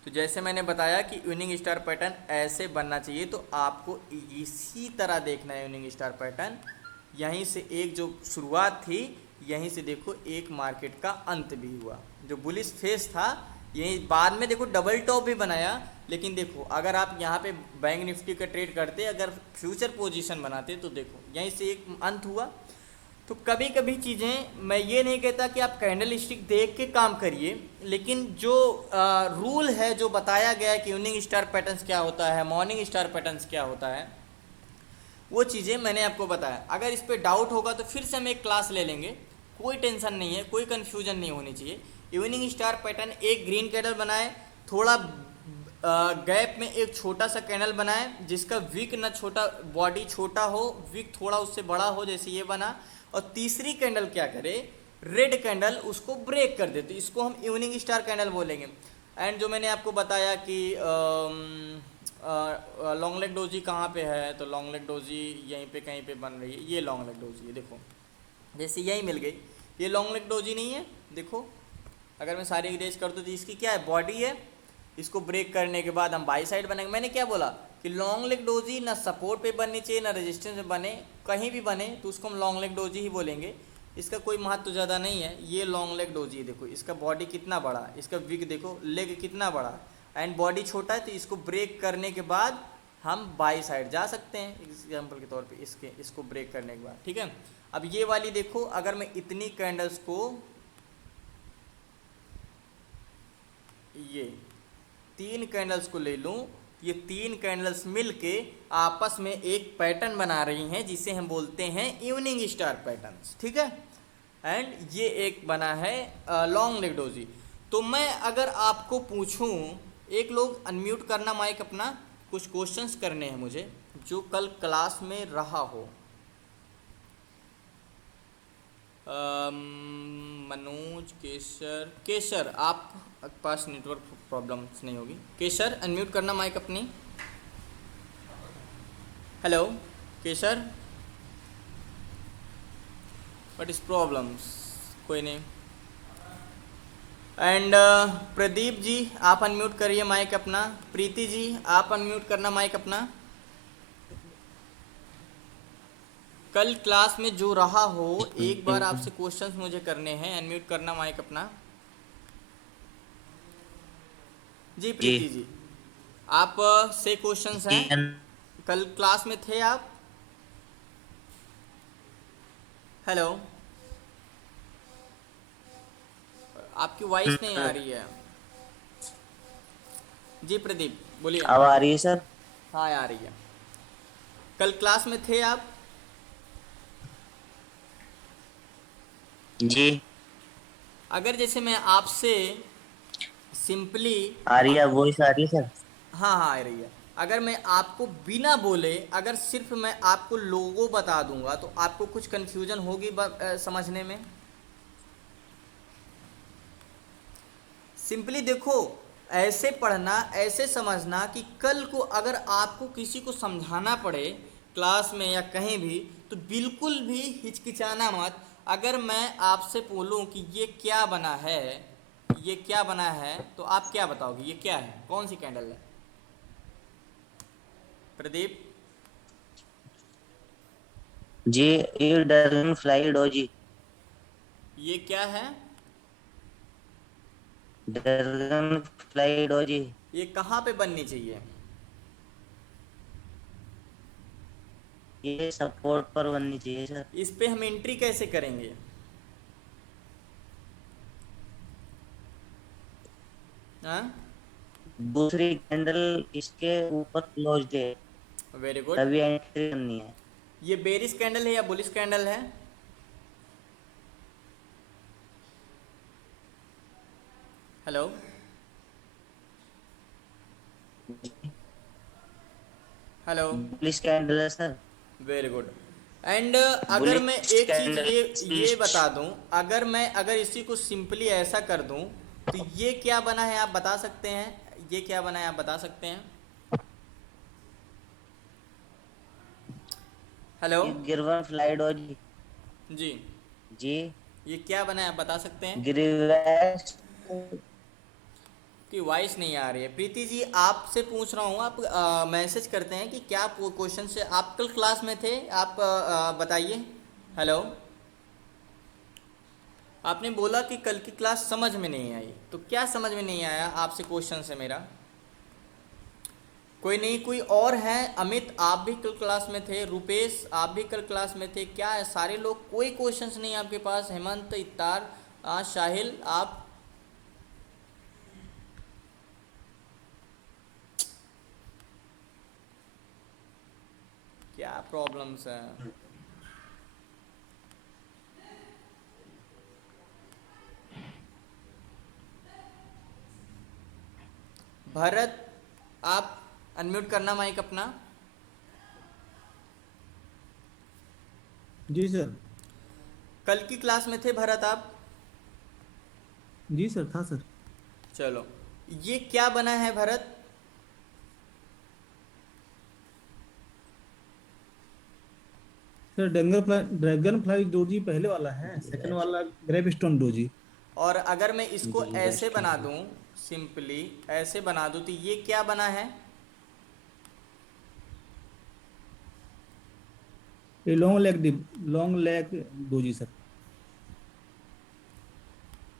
तो जैसे मैंने बताया कि इवनिंग स्टार पैटर्न ऐसे बनना चाहिए, तो आपको इसी तरह देखना है इवनिंग स्टार पैटर्न। यहीं से एक जो शुरुआत थी, यहीं से देखो एक मार्केट का अंत भी हुआ, जो बुलिश फेस था यही बाद में देखो डबल टॉप भी बनाया। लेकिन देखो अगर आप यहाँ पे बैंक निफ्टी का ट्रेड करते, अगर फ्यूचर पोजीशन बनाते, तो देखो यहीं से एक अंत हुआ। तो कभी कभी चीज़ें, मैं ये नहीं कहता कि आप कैंडल स्टिक देख के काम करिए, लेकिन जो रूल है जो बताया गया है कि इवनिंग स्टार पैटर्न्स क्या होता है, मॉर्निंग स्टार पैटर्न्स क्या होता है, वो चीज़ें मैंने आपको बताया। अगर इस पर डाउट होगा तो फिर से हम एक क्लास ले लेंगे, कोई टेंशन नहीं है, कोई कन्फ्यूजन नहीं होनी चाहिए। इवनिंग स्टार पैटर्न एक ग्रीन कैंडल बनाए, थोड़ा गैप में एक छोटा सा कैंडल बनाए जिसका विक न छोटा, बॉडी छोटा हो, विक थोड़ा उससे बड़ा हो, जैसे ये बना, और तीसरी कैंडल क्या करे, रेड कैंडल उसको ब्रेक कर दे, तो इसको हम इवनिंग स्टार कैंडल बोलेंगे। एंड जो मैंने आपको बताया कि लॉन्ग लेग डोजी कहाँ पे है, तो लॉन्ग लेग डोजी यहीं पे कहीं पे बन रही है, ये लॉन्ग लेग डोजी है, देखो जैसे यही मिल गई, ये लॉन्ग लेग डोजी नहीं है, देखो अगर मैं सारी इरेज कर दूँ तो इसकी क्या है, बॉडी है। इसको ब्रेक करने के बाद हम बाई साइड बनेंगे। मैंने क्या बोला कि लॉन्ग लेग डोजी ना सपोर्ट पे बननी चाहिए ना रेजिस्टेंस पे बने, कहीं भी बने तो उसको हम लॉन्ग लेग डोजी ही बोलेंगे। इसका कोई महत्व ज़्यादा नहीं है। ये लॉन्ग लेग डोजी है, देखो इसका बॉडी कितना बड़ा है, इसका विग देखो, लेग कितना बड़ा है एंड बॉडी छोटा है, तो इसको ब्रेक करने के बाद हम बाई साइड जा सकते हैं एग्जाम्पल के तौर पे इसको ब्रेक करने के बाद, ठीक है। अब ये वाली देखो, अगर मैं इतनी कैंडल्स को, ये 3 कैंडल्स को ले लूँ, ये 3 कैंडल्स मिलके आपस में एक पैटर्न बना रही हैं जिसे हम बोलते हैं इवनिंग स्टार पैटर्न्स, ठीक है। एंड ये एक बना है लॉन्ग लेग डोजी। तो मैं अगर आपको पूछूं, एक लोग अनम्यूट करना माइक अपना, कुछ क्वेश्चंस करने हैं मुझे जो कल क्लास में रहा हो। मनोज, केशर आप पास नेटवर्क प्रॉब्लम्स नहीं होगी। केशर अनम्यूट करना माइक अपनी। Hello Keshar, what is problems, कोई नहीं। एंड प्रदीप जी आप अनम्यूट करिए माइक अपना। प्रीति जी आप अनम्यूट करना माइक अपना। कल क्लास में जो रहा हो एक बार आपसे क्वेश्चंस मुझे करने हैं, अनम्यूट करना माइक अपना। जी प्रीति जी आप से क्वेश्चंस हैं, कल क्लास में थे आप। हेलो, आपकी वॉइस नहीं आ रही है। जी प्रदीप बोलिए। अब आ रही है सर? हाँ आ रही है। कल क्लास में थे आप? जी अगर जैसे मैं आपसे सिंपली, आ रही है, वॉइस आ रही है सर? हाँ हाँ आ रही है। अगर मैं आपको बिना बोले, अगर सिर्फ मैं आपको लोगो बता दूंगा तो आपको कुछ कंफ्यूजन होगी समझने में। सिंपली देखो, ऐसे पढ़ना, ऐसे समझना कि कल को अगर आपको किसी को समझाना पड़े क्लास में या कहीं भी, तो बिल्कुल भी हिचकिचाना मत। अगर मैं आपसे बोलूं कि ये क्या बना है, ये क्या बना है, तो आप क्या बताओगे ये क्या है, कौन सी कैंडल है? प्रदीप जी ये ड्रैगन फ्लाई डोजी। ये क्या है? Dragon fly doji. ये कहाँ पे बननी चाहिए? ये सपोर्ट पर बननी चाहिए सर। इस पे हम एंट्री कैसे करेंगे? हाँ दूसरी कैंडल इसके ऊपर क्लोज है, वेरी गुड। तभी एंट्री करनी है। ये बेरिश कैंडल है या बुलिश कैंडल है? हेलो हेलो बुलिश कैंडल है सर। Very good. एंड अगर बुलिश मैं एक चीज कैंडल ये बता दूं, अगर इसी को सिंपली ऐसा कर दूं तो ये क्या बना है आप बता सकते हैं? ये क्या बना है आप बता सकते हैं? हेलो ये गिरवन फ्लाई डोजी। जी, जी ये क्या बना है आप बता सकते हैं? गिरिवैक्स। कि वॉइस नहीं आ रही है। प्रीति जी आपसे पूछ रहा हूँ, आप मैसेज करते हैं कि क्या क्वेश्चन से आप कल क्लास में थे, आप बताइए। हेलो, आपने बोला कि कल की क्लास समझ में नहीं आई, तो क्या समझ में नहीं आया आपसे क्वेश्चन से मेरा? कोई नहीं, कोई और है? अमित आप भी कल क्लास में थे, रुपेश आप भी कल क्लास में थे, क्या है सारे लोग, कोई क्वेश्चंस नहीं आपके पास? हेमंत, इत्तार, साहिल, आप? क्या प्रॉब्लम्स हैं? भरत आप अनम्यूट करना माइक अपना। जी सर। कल की क्लास में थे भरत आप? जी सर था सर। चलो, ये क्या बना है Bharat? Sir dragon fly doji पहले वाला है, सेकंड वाला ग्रेव स्टोन डोजी। और अगर मैं इसको जी, ऐसे rest बना में। दूं, सिंपली ऐसे बना दूं, तो ये क्या बना है? ये long leg doji sir.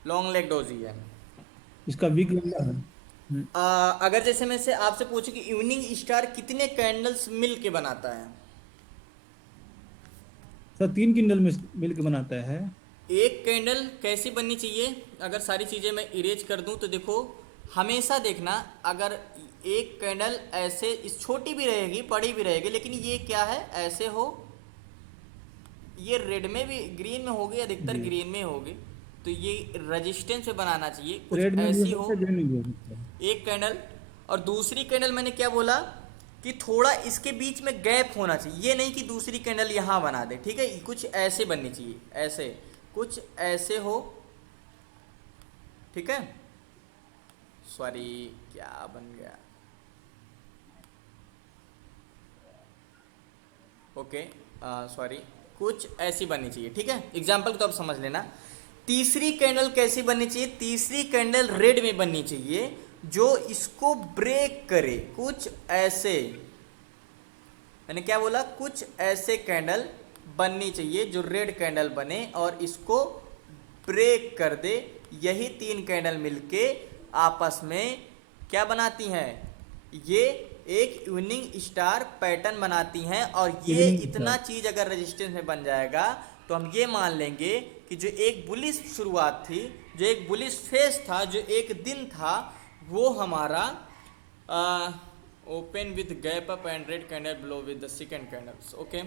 Long leg doji है। इसका विग लंबा है। अगर जैसे मैं से आपसे पूछूं कि इवनिंग स्टार कितने कैंडल्स मिल के बनाता है? सर 3 किंडल में मिल के बनाता है। एक कैंडल कैसी बननी चाहिए? अगर सारी चीज़ें मैं इरेज कर दूं तो देखो, हमेशा देखना, अगर एक कैंडल ऐसे, इस छोटी भी रहेगी बड़ी भी रहेगी, लेकिन ये क्या है, ऐसे हो, ये रेड में भी, ग्रीन में होगी, अधिकतर जी, ग्रीन में होगी, तो ये रजिस्टेंस पे बनाना चाहिए, कुछ रेड में भी हो ऐसी हो सकता है, ग्रीन में भी हो सकता है। एक कैंडल। और दूसरी कैंडल मैंने क्या बोला कि थोड़ा इसके बीच में गैप होना चाहिए, ये नहीं कि दूसरी कैंडल यहाँ बना दे, ठीक है, कुछ ऐसे बननी चाहिए, ऐसे, कुछ ऐसे हो, ठीक है। सॉरी, क्या बन गया, ओके, सॉरी, कुछ ऐसी बननी चाहिए, ठीक है, एग्जाम्पल तो आप समझ लेना। तीसरी कैंडल कैसी बननी चाहिए? तीसरी कैंडल रेड में बननी चाहिए, जो इसको ब्रेक करे, कुछ ऐसे, मैंने क्या बोला, कुछ ऐसे कैंडल बननी चाहिए जो रेड कैंडल बने और इसको ब्रेक कर दे। यही 3 कैंडल मिलके आपस में क्या बनाती हैं? ये एक इवनिंग स्टार पैटर्न बनाती हैं। और ये इवनिंग इतना स्टार। चीज़ अगर रेजिस्टेंस में बन जाएगा तो हम ये मान लेंगे कि जो एक बुलिश शुरुआत थी, जो एक बुलिश फेस था, जो एक दिन था, वो हमारा open with gap up and red candle blow with the second candles, okay.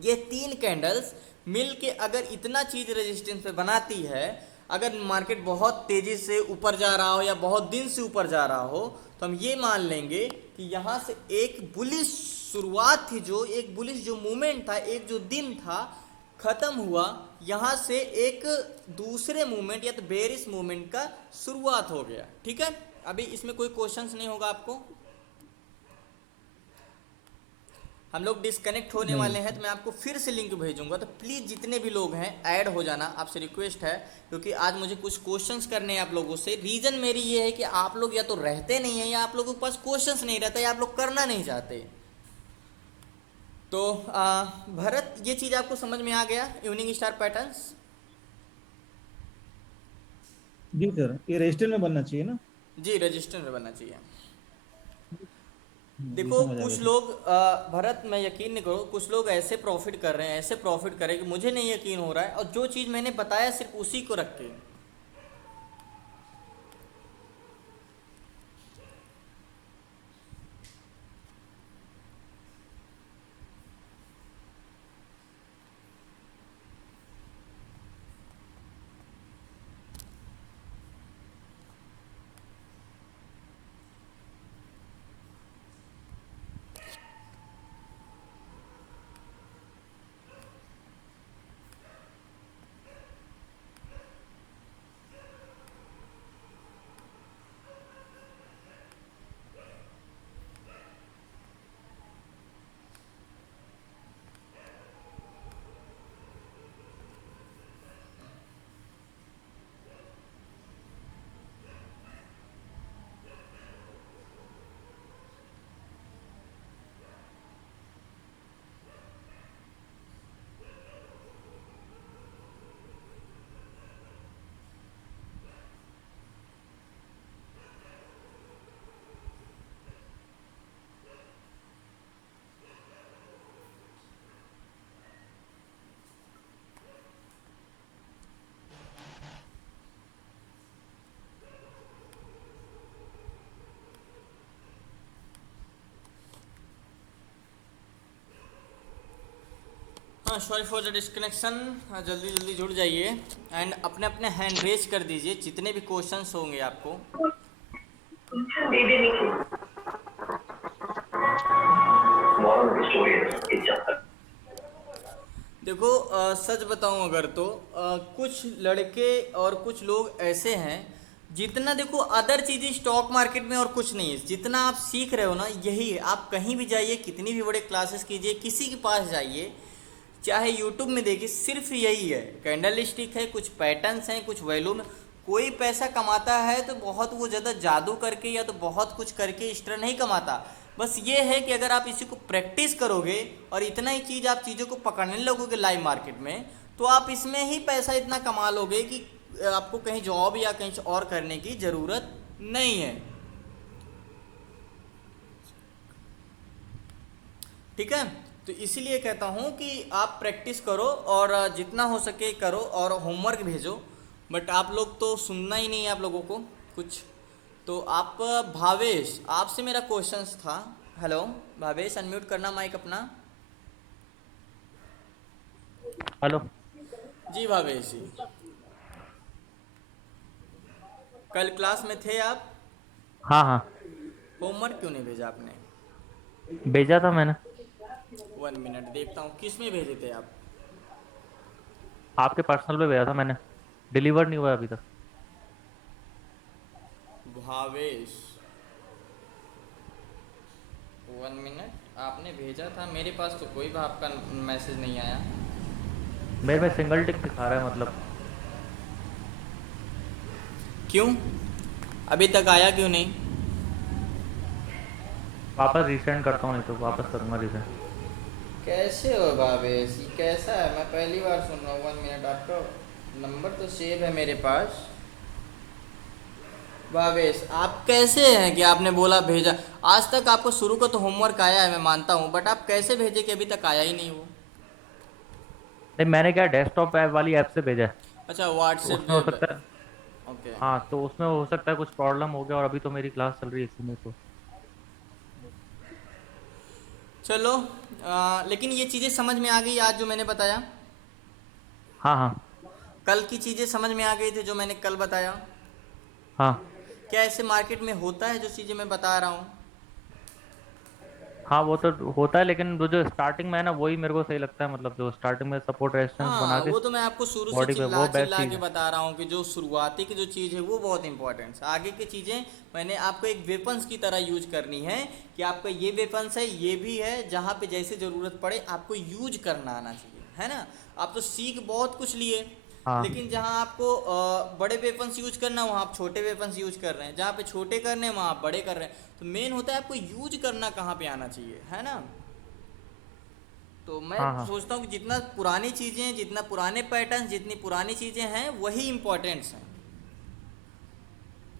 ये 3 कैंडल्स मिल के अगर इतना चीज़ रेजिस्टेंस पे बनाती है, अगर मार्केट बहुत तेज़ी से ऊपर जा रहा हो या बहुत दिन से ऊपर जा रहा हो, तो हम ये मान लेंगे कि यहाँ से एक बुलिश शुरुआत थी, जो एक बुलिश जो मूवमेंट था, एक जो दिन था, खत्म हुआ, यहाँ से एक दूसरे मूवमेंट या तो बेरिश मूवमेंट का शुरुआत हो गया, ठीक है। अभी इसमें कोई क्वेश्चंस नहीं होगा आपको। हम लोग डिस्कनेक्ट होने वाले हैं, तो मैं आपको फिर से लिंक भेजूंगा, तो प्लीज़ जितने भी लोग हैं ऐड हो जाना, आपसे रिक्वेस्ट है, क्योंकि आज मुझे कुछ क्वेश्चंस करने हैं आप लोगों से। रीज़न मेरी ये है कि आप लोग या तो रहते नहीं हैं, या आप लोगों के पास क्वेश्चंस नहीं रहता, या आप लोग करना नहीं चाहते। तो भरत, ये चीज़ आपको समझ में आ गया, इवनिंग स्टार पैटर्न्स? जी सर, ये रजिस्टर में बनना चाहिए ना। जी, रजिस्टर में बनना चाहिए। जी देखो, समझ आ कुछ गया। लोग भरत, मैं यकीन नहीं करो, कुछ लोग ऐसे प्रॉफिट कर रहे हैं, ऐसे प्रॉफिट कर रहे हैं कि मुझे नहीं यकीन हो रहा है, और जो चीज़ मैंने बताया सिर्फ उसी को रख के। हाँ, सॉरी फॉर द डिस्कनेक्शन। जल्दी जल्दी जुड़ जाइए एंड अपने अपने हैंड रेज कर दीजिए, जितने भी क्वेश्चंस होंगे आपको। देखो, सच बताऊं अगर तो कुछ लड़के और कुछ लोग ऐसे हैं, जितना देखो अदर चीज़ें स्टॉक मार्केट में और कुछ नहीं है, जितना आप सीख रहे हो ना, यही है। आप कहीं भी जाइए, कितनी भी बड़े क्लासेस कीजिए, किसी के पास जाइए, चाहे यूट्यूब में देखिए, सिर्फ यही है, कैंडल स्टिक है, कुछ पैटर्न्स हैं, कुछ वैल्यू में, कोई पैसा कमाता है तो बहुत वो ज़्यादा जादू करके या तो बहुत कुछ करके इस तरह नहीं कमाता। बस ये है कि अगर आप इसी को प्रैक्टिस करोगे और इतना ही चीज़ आप चीज़ों को पकड़ने लगोगे लाइव मार्केट में, तो आप इसमें ही पैसा इतना कमा लोगे कि आपको कहीं जॉब या कहीं और करने की ज़रूरत नहीं है। ठीक है, तो इसीलिए कहता हूँ कि आप प्रैक्टिस करो और जितना हो सके करो और होमवर्क भेजो। बट आप लोग तो सुनना ही नहीं है आप लोगों को कुछ। तो आप भावेश, आपसे मेरा क्वेश्चंस था। हेलो भावेश, अनम्यूट करना माइक अपना। हेलो। जी भावेश जी, कल क्लास में थे आप? हाँ हाँ, होमवर्क क्यों नहीं भेजा आपने? भेजा था मैंने। 1 मिनट देखता हूँ किस में भेजे थे आप। आपके पर्सनल पे भेजा था मैंने, डिलीवर नहीं हुआ अभी तक। भावेश 1 मिनट, आपने भेजा था, मेरे पास तो कोई भी आपका मैसेज नहीं आया। मेरे में सिंगल टिक दिखा रहा है, मतलब क्यों अभी तक आया क्यों नहीं? वापस रिसेंड करता हूँ, नहीं तो वापस करूँगा रिसेंड। कैसे हो भावेश, ये कैसा है? मैं पहली बार सुन रहा हूँ। 1 मिनट, आपका नंबर तो सेव है मेरे पास। भावेश आप कैसे हैं कि आपने बोला भेजा? आज तक आपको शुरू का तो होमवर्क आया है, मैं मानता हूँ, बट आप कैसे भेजे कि अभी तक आया ही नहीं वो? नहीं, मैंने क्या डेस्कटॉप ऐप वाली ऐप से भेजा है। अच्छा, तो व्हाट्सएप उसमें हो सकता है, ओके। हाँ तो उसमें हो सकता है कुछ प्रॉब्लम हो गया, और अभी तो मेरी क्लास चल रही है इसी में तो। चलो लेकिन ये चीज़ें समझ में आ गई आज जो मैंने बताया? हाँ हाँ कल की चीज़ें समझ में आ गई थी जो मैंने कल बताया? हाँ क्या ऐसे मार्केट में होता है जो चीज़ें मैं बता रहा हूँ? हाँ, वो तो होता है, लेकिन वो जो स्टार्टिंग में है ना, वही मेरे को सही लगता है। मतलब जो स्टार्टिंग में सपोर्ट रेजिस्टेंस बना हाँ, के वो तो मैं आपको शुरू से बॉडी पे, चिल्ला वो बेस्ट चिल्ला चीज़ के है। बता रहा हूँ कि जो शुरुआती की जो चीज़ है वो बहुत इंपॉर्टेंट है। आगे की चीज़ें मैंने आपको एक वेपन्स की तरह यूज करनी है कि आपका ये वेपन्स है, ये भी है, जहाँ पे जैसे ज़रूरत पड़े आपको यूज करना आना चाहिए, है ना? आप तो सीख बहुत कुछ लिए, हाँ लेकिन जहाँ आपको बड़े वेपन्स यूज करना है वहाँ आप छोटे वेपन्स यूज कर रहे हैं, जहाँ पे छोटे करने हैं वहाँ आप बड़े कर रहे हैं। तो मेन होता है आपको यूज करना कहाँ पे आना चाहिए, है ना? तो मैं हाँ हाँ, सोचता हूँ कि जितना पुरानी चीज़ें, जितना पुराने पैटर्न, जितनी पुरानी चीज़ें हैं वही इम्पोर्टेंट्स हैं।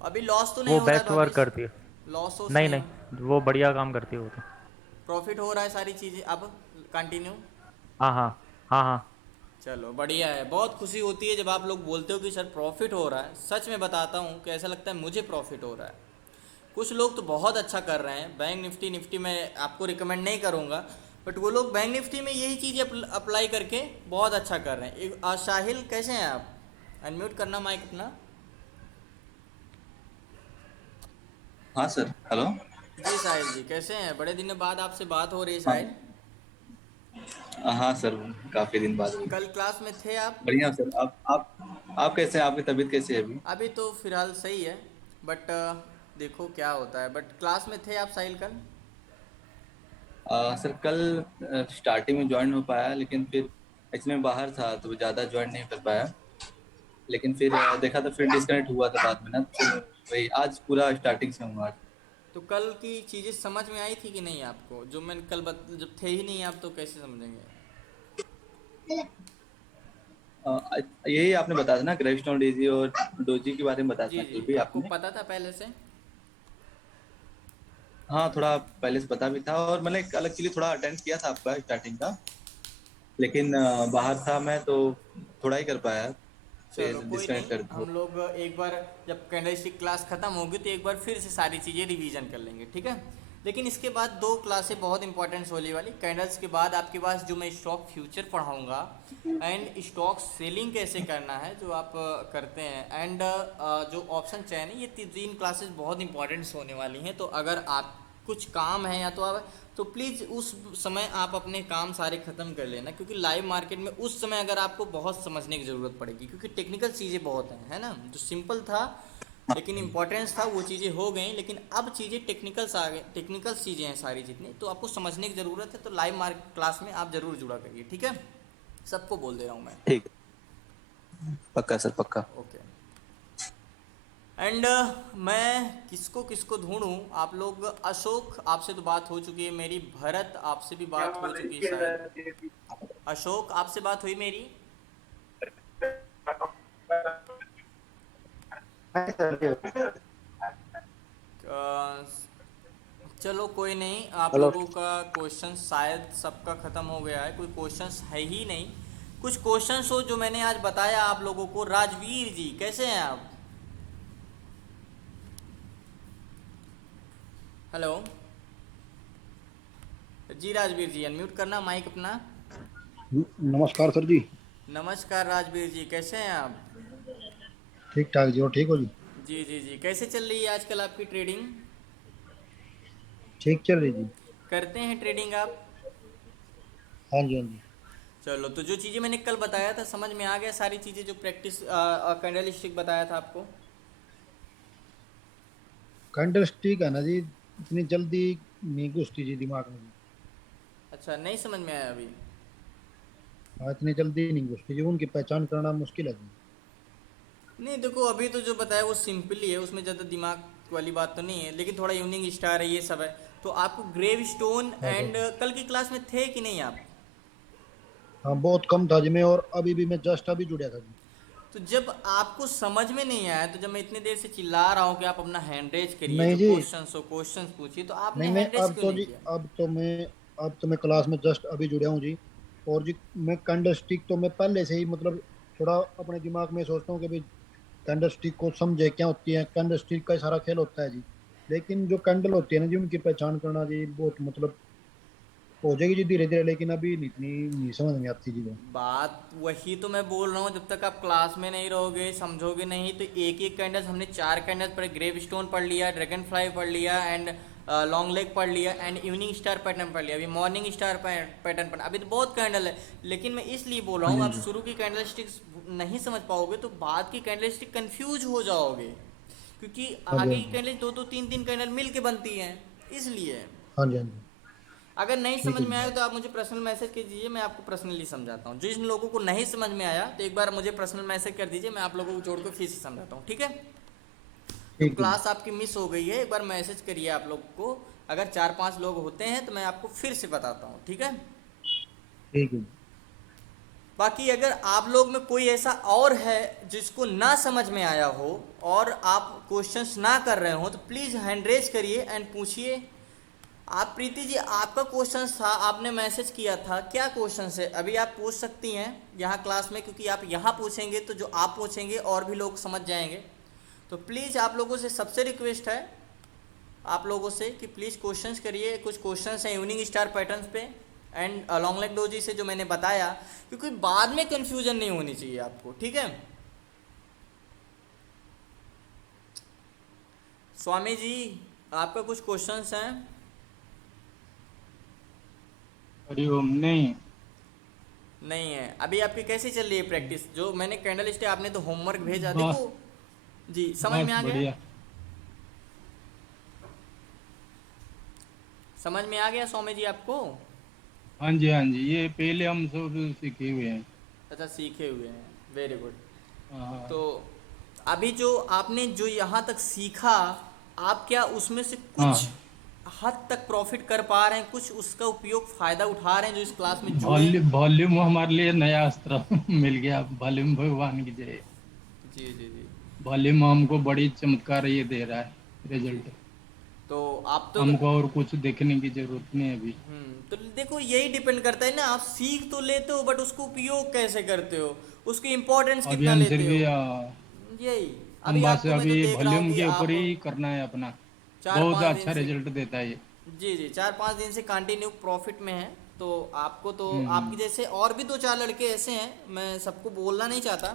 अभी लॉस तो नहीं वो हो रहा है बेस्ट वर्क भावेश? करती है। लॉस वॉस नहीं नहीं हो? नहीं, वो बढ़िया काम करती है वो तो। प्रॉफिट हो रहा है सारी चीज़ें अब? कंटिन्यू। हाँ हाँ हाँ हाँ। चलो बढ़िया है, बहुत खुशी होती है जब आप लोग बोलते हो कि सर प्रॉफिट हो रहा है। सच में बताता हूँ कि ऐसा लगता है मुझे प्रॉफिट हो रहा है। कुछ लोग तो बहुत अच्छा कर रहे हैं। बैंक निफ्टी मैं आपको रिकमेंड नहीं करूँगा, बट वो लोग बैंक निफ्टी में यही चीज़ अप्लाई करके बहुत अच्छा कर रहे हैं। साहिल कैसे हैं आप? अनम्यूट करना माइक अपना। हाँ सर, हेलो। जी साहिल जी, कैसे हैं? बड़े दिनों बाद आपसे बात हो रही है साहिल। हाँ सर, काफी दिन बाद हुई। कल क्लास में थे आप? बढ़िया सर। आप कैसे हैं? आपकी तबीयत कैसी है अभी? अभी तो फिलहाल सही है, बट देखो क्या होता है। बट क्लास में थे आप साहिल कल? सर कल स्टार्टिंग में ज्वाइन हो पाया, लेकिन फिर एक्चुअली मैं बाहर था तो ज़्यादा ज्वाइन नहीं कर पाया। लेकिन फिर देखा तो फिर डिस्कनेक्ट हुआ था बाद में ना, तो वही आज पूरा स्टार्टिंग से हूँ आज। तो कल की चीज़ें समझ में आई थी कि नहीं आपको? जो मैंने कल जब थे ही नहीं आप तो कैसे समझेंगे? यही आपने बताया था ना, ग्रेविस्टोन डीजी और डोजी के बारे में बताया जी था जी, कल भी आपको आपने। पता था पहले से? हाँ, थोड़ा पहले से पता भी था, और मैंने कल एक्चुअली थोड़ा अटेंड किया था आपका स्टार्टिंग का, लेकिन बाहर था मैं तो थोड़ा ही कर पाया, फिर चलो कोई डिस्कनेक्ट नहीं, कर दिया। हम लोग एक बार जब कैंडलस्टिक क्लास ख़त्म होगी तो एक बार फिर से सारी चीज़ें रिवीजन कर लेंगे, ठीक है? लेकिन इसके बाद 2 क्लासें बहुत इंपॉर्टेंट होने वाली। कैंडल्स के बाद आपके पास जो मैं स्टॉक फ्यूचर पढ़ाऊंगा, एंड स्टॉक सेलिंग कैसे करना है जो आप करते हैं, एंड जो ऑप्शन चयन है, ये 3 क्लासेस बहुत इंपॉर्टेंट होने वाली हैं। तो अगर आप कुछ काम है या तो आप, तो प्लीज़ उस समय आप अपने काम सारे ख़त्म कर लेना, क्योंकि लाइव मार्केट में उस समय अगर आपको बहुत समझने की ज़रूरत पड़ेगी, क्योंकि टेक्निकल चीज़ें बहुत हैं, है ना? जो सिंपल था लेकिन इंपॉर्टेंस था वो चीज़ें हो गई, लेकिन अब चीज़ें टेक्निकल्स आ गए, टेक्निकल चीज़ें हैं सारी जितनी, तो आपको समझने की ज़रूरत है। तो लाइव मार्केट क्लास में आप ज़रूर जुड़ा करिए, ठीक है? सबको बोल दे रहा हूँ मैं। ठीक है, पक्का सर, पक्का। ओके। एंड मैं किसको किसको ढूंढूं? आप लोग, अशोक आपसे तो बात हो चुकी है मेरी, भरत आपसे भी बात हो चुकी है शायद। अशोक आपसे बात हुई मेरी? अ, चलो कोई नहीं, आप लोगों का क्वेश्चन शायद सबका ख़त्म हो गया है, कोई क्वेश्चंस है ही नहीं। कुछ क्वेश्चंस हो जो मैंने आज बताया आप लोगों को। राजवीर जी कैसे हैं आप? हेलो जी, राजवीर जी अनम्यूट करना माइक अपना। नमस्कार सर जी। नमस्कार राजवीर जी, कैसे हैं आप? ठीक ठाक जी, और ठीक हो जी? जी जी जी, कैसे चल रही है आजकल आपकी ट्रेडिंग? ठीक चल रही जी। करते हैं ट्रेडिंग आप? हाँ जी, हाँ जी। चलो, तो जो चीज़ें मैंने कल बताया था समझ में आ गया सारी चीज़ें, जो प्रैक्टिस कैंडल स्टिक बताया था आपको? कैंडल स्टिक है ना जी, इतनी जल्दी नहीं घुसती जी दिमाग में। अच्छा, नहीं समझ में आया अभी? हाँ, इतनी जल्दी नहीं घुसती जी, उनकी पहचान करना मुश्किल है जी। नहीं देखो, अभी तो जो बताया वो सिंपल ही है, उसमें ज़्यादा दिमाग वाली बात तो नहीं है, लेकिन थोड़ा इवनिंग स्टार है, ये सब है। तो आपको ग्रेव स्टोन हाँ एंड कल की क्लास में थे कि नहीं आप? हाँ, बहुत कम था जी, मैं और अभी भी मैं जस्ट अभी जुड़ा था जी। तो जब आपको समझ में नहीं आया, तो जब मैं इतनी देर से चिल्ला रहा हूँ कि आप अपना हैंड रेज करिए, नहीं जो जी, क्वेश्चंस हो क्वेश्चंस पूछिए, तो आपने नहीं मैं हैंड रेज अब क्यों तो नहीं जी, किया? अब तो मैं क्लास में जस्ट अभी जुड़ा हूँ जी। और जी, मैं कैंडल स्टिक तो मैं पहले से ही मतलब थोड़ा अपने दिमाग में सोचता हूँ कि भाई कैंडल स्टिक को समझे क्या होती है, कैंडल स्टिक का सारा खेल होता है जी। लेकिन जो कैंडल होती है ना जी, उनकी पहचान करना जी बहुत मतलब हो जाएगी जी धीरे धीरे, लेकिन अभी नहीं, इतनी नहीं समझ में आती जी वो। बात वही तो मैं बोल रहा हूँ, जब तक आप क्लास में नहीं रहोगे, समझोगे नहीं, तो एक एक कैंडल्स, हमने 4 कैंडल्स पर ग्रेव स्टोन पढ़ लिया, ड्रैगन फ्लाई पढ़ लिया, एंड लॉन्ग लेग पढ़ लिया, एंड इवनिंग स्टार पैटर्न पढ़ लिया, अभी मॉर्निंग स्टार पैटर्न पढ़, अभी तो बहुत कैंडल है। लेकिन मैं इसलिए बोल रहा हाँ हूँ, जी, आप हाँ जी। शुरू की कैंडल स्टिक्स नहीं समझ पाओगे तो बाद की कैंडल स्टिक कन्फ्यूज हो जाओगे, क्योंकि हाँ जी, आगे हाँ की जी। कैंडल दो दो तीन तीन कैंडल मिल के बनती हैं, इसलिए। हाँ जी, हाँ जी। अगर नहीं ठीक समझ है में जी। आया तो आप मुझे पर्सनल मैसेज कीजिए, मैं आपको पर्सनली समझाता हूँ। जिन लोगों को नहीं समझ में आया तो एक बार मुझे पर्सनल मैसेज कर दीजिए, मैं आप लोगों को जोड़ कर फिर से समझाता हूँ, ठीक है? जो ठीक है जी। क्लास आपकी मिस हो गई है, एक बार मैसेज करिए आप लोग को, अगर 4-5 लोग होते हैं तो मैं आपको फिर से बताता हूँ, ठीक है? ठीक है जी। बाकी अगर आप लोग में कोई ऐसा और है जिसको ना समझ में आया हो और आप क्वेश्चंस ना कर रहे हो, तो प्लीज़ हैंड रेज करिए एंड पूछिए। आप प्रीति जी, आपका क्वेश्चन था, आपने मैसेज किया था, क्या क्वेश्चन है? अभी आप पूछ सकती हैं यहाँ क्लास में, क्योंकि आप यहाँ पूछेंगे तो जो आप पूछेंगे और भी लोग समझ जाएंगे। तो प्लीज़ आप लोगों से सबसे रिक्वेस्ट है आप लोगों से कि प्लीज़ क्वेश्चंस करिए। कुछ क्वेश्चंस हैं इवनिंग स्टार पैटर्न्स पे एंड लॉन्ग लेग डोजी से जो मैंने बताया, क्योंकि बाद में कन्फ्यूजन नहीं होनी चाहिए आपको, ठीक है? स्वामी जी, आपका कुछ क्वेश्चंस हैं? हरिओम। नहीं, नहीं है। अभी आपकी कैसी चल रही है प्रैक्टिस? जो मैंने कैंडल स्टे, आपने तो होमवर्क भेजा, बस देखो जी, समझ बस में आ गया? बढ़िया। समझ में आ गया स्वामी जी आपको? हाँ जी, हाँ जी, ये पहले हम सब सीखे हुए हैं। अच्छा, सीखे हुए हैं, वेरी गुड। हाँ, तो अभी जो आपने जो यहाँ तक सीखा, आप क्या उसमें से हाँ। कुछ हद तक प्रॉफिट कर पा रहे हैं? कुछ उसका उपयोग फ़ायदा उठा रहे हैं जो इस क्लास में जुड़े? वॉल्यूम हमारे लिए नया अस्त्र मिल गया। वॉल्यूम भगवान की जय। जी जी जी वॉल्यूम हमको बड़ी चमत्कार ये दे रहा है जी। रिजल्ट। तो आप तो हमको और कुछ देखने की जरूरत नहीं है अभी। तो देखो, यही डिपेंड करता है ना, आप सीख तो लेते हो बट उसको उपयोग कैसे करते हो, उसकी इम्पोर्टेंस अभी कितना हम लेते सिर्फ हो, यही। हम अभी बस आपको मैं तो अभी देख रहा हूँ वॉल्यूम कि के ऊपर आप ही करना है अपना। चार बहुत पाँच अच्छा दिन से, रिजल्ट देता है ये। जी जी, 4-5 दिन से कंटिन्यू प्रॉफिट में है। तो आपको तो, हम्म। आपकी जैसे और भी 2-4 लड़के ऐसे हैं, मैं सबको बोलना नहीं चाहता,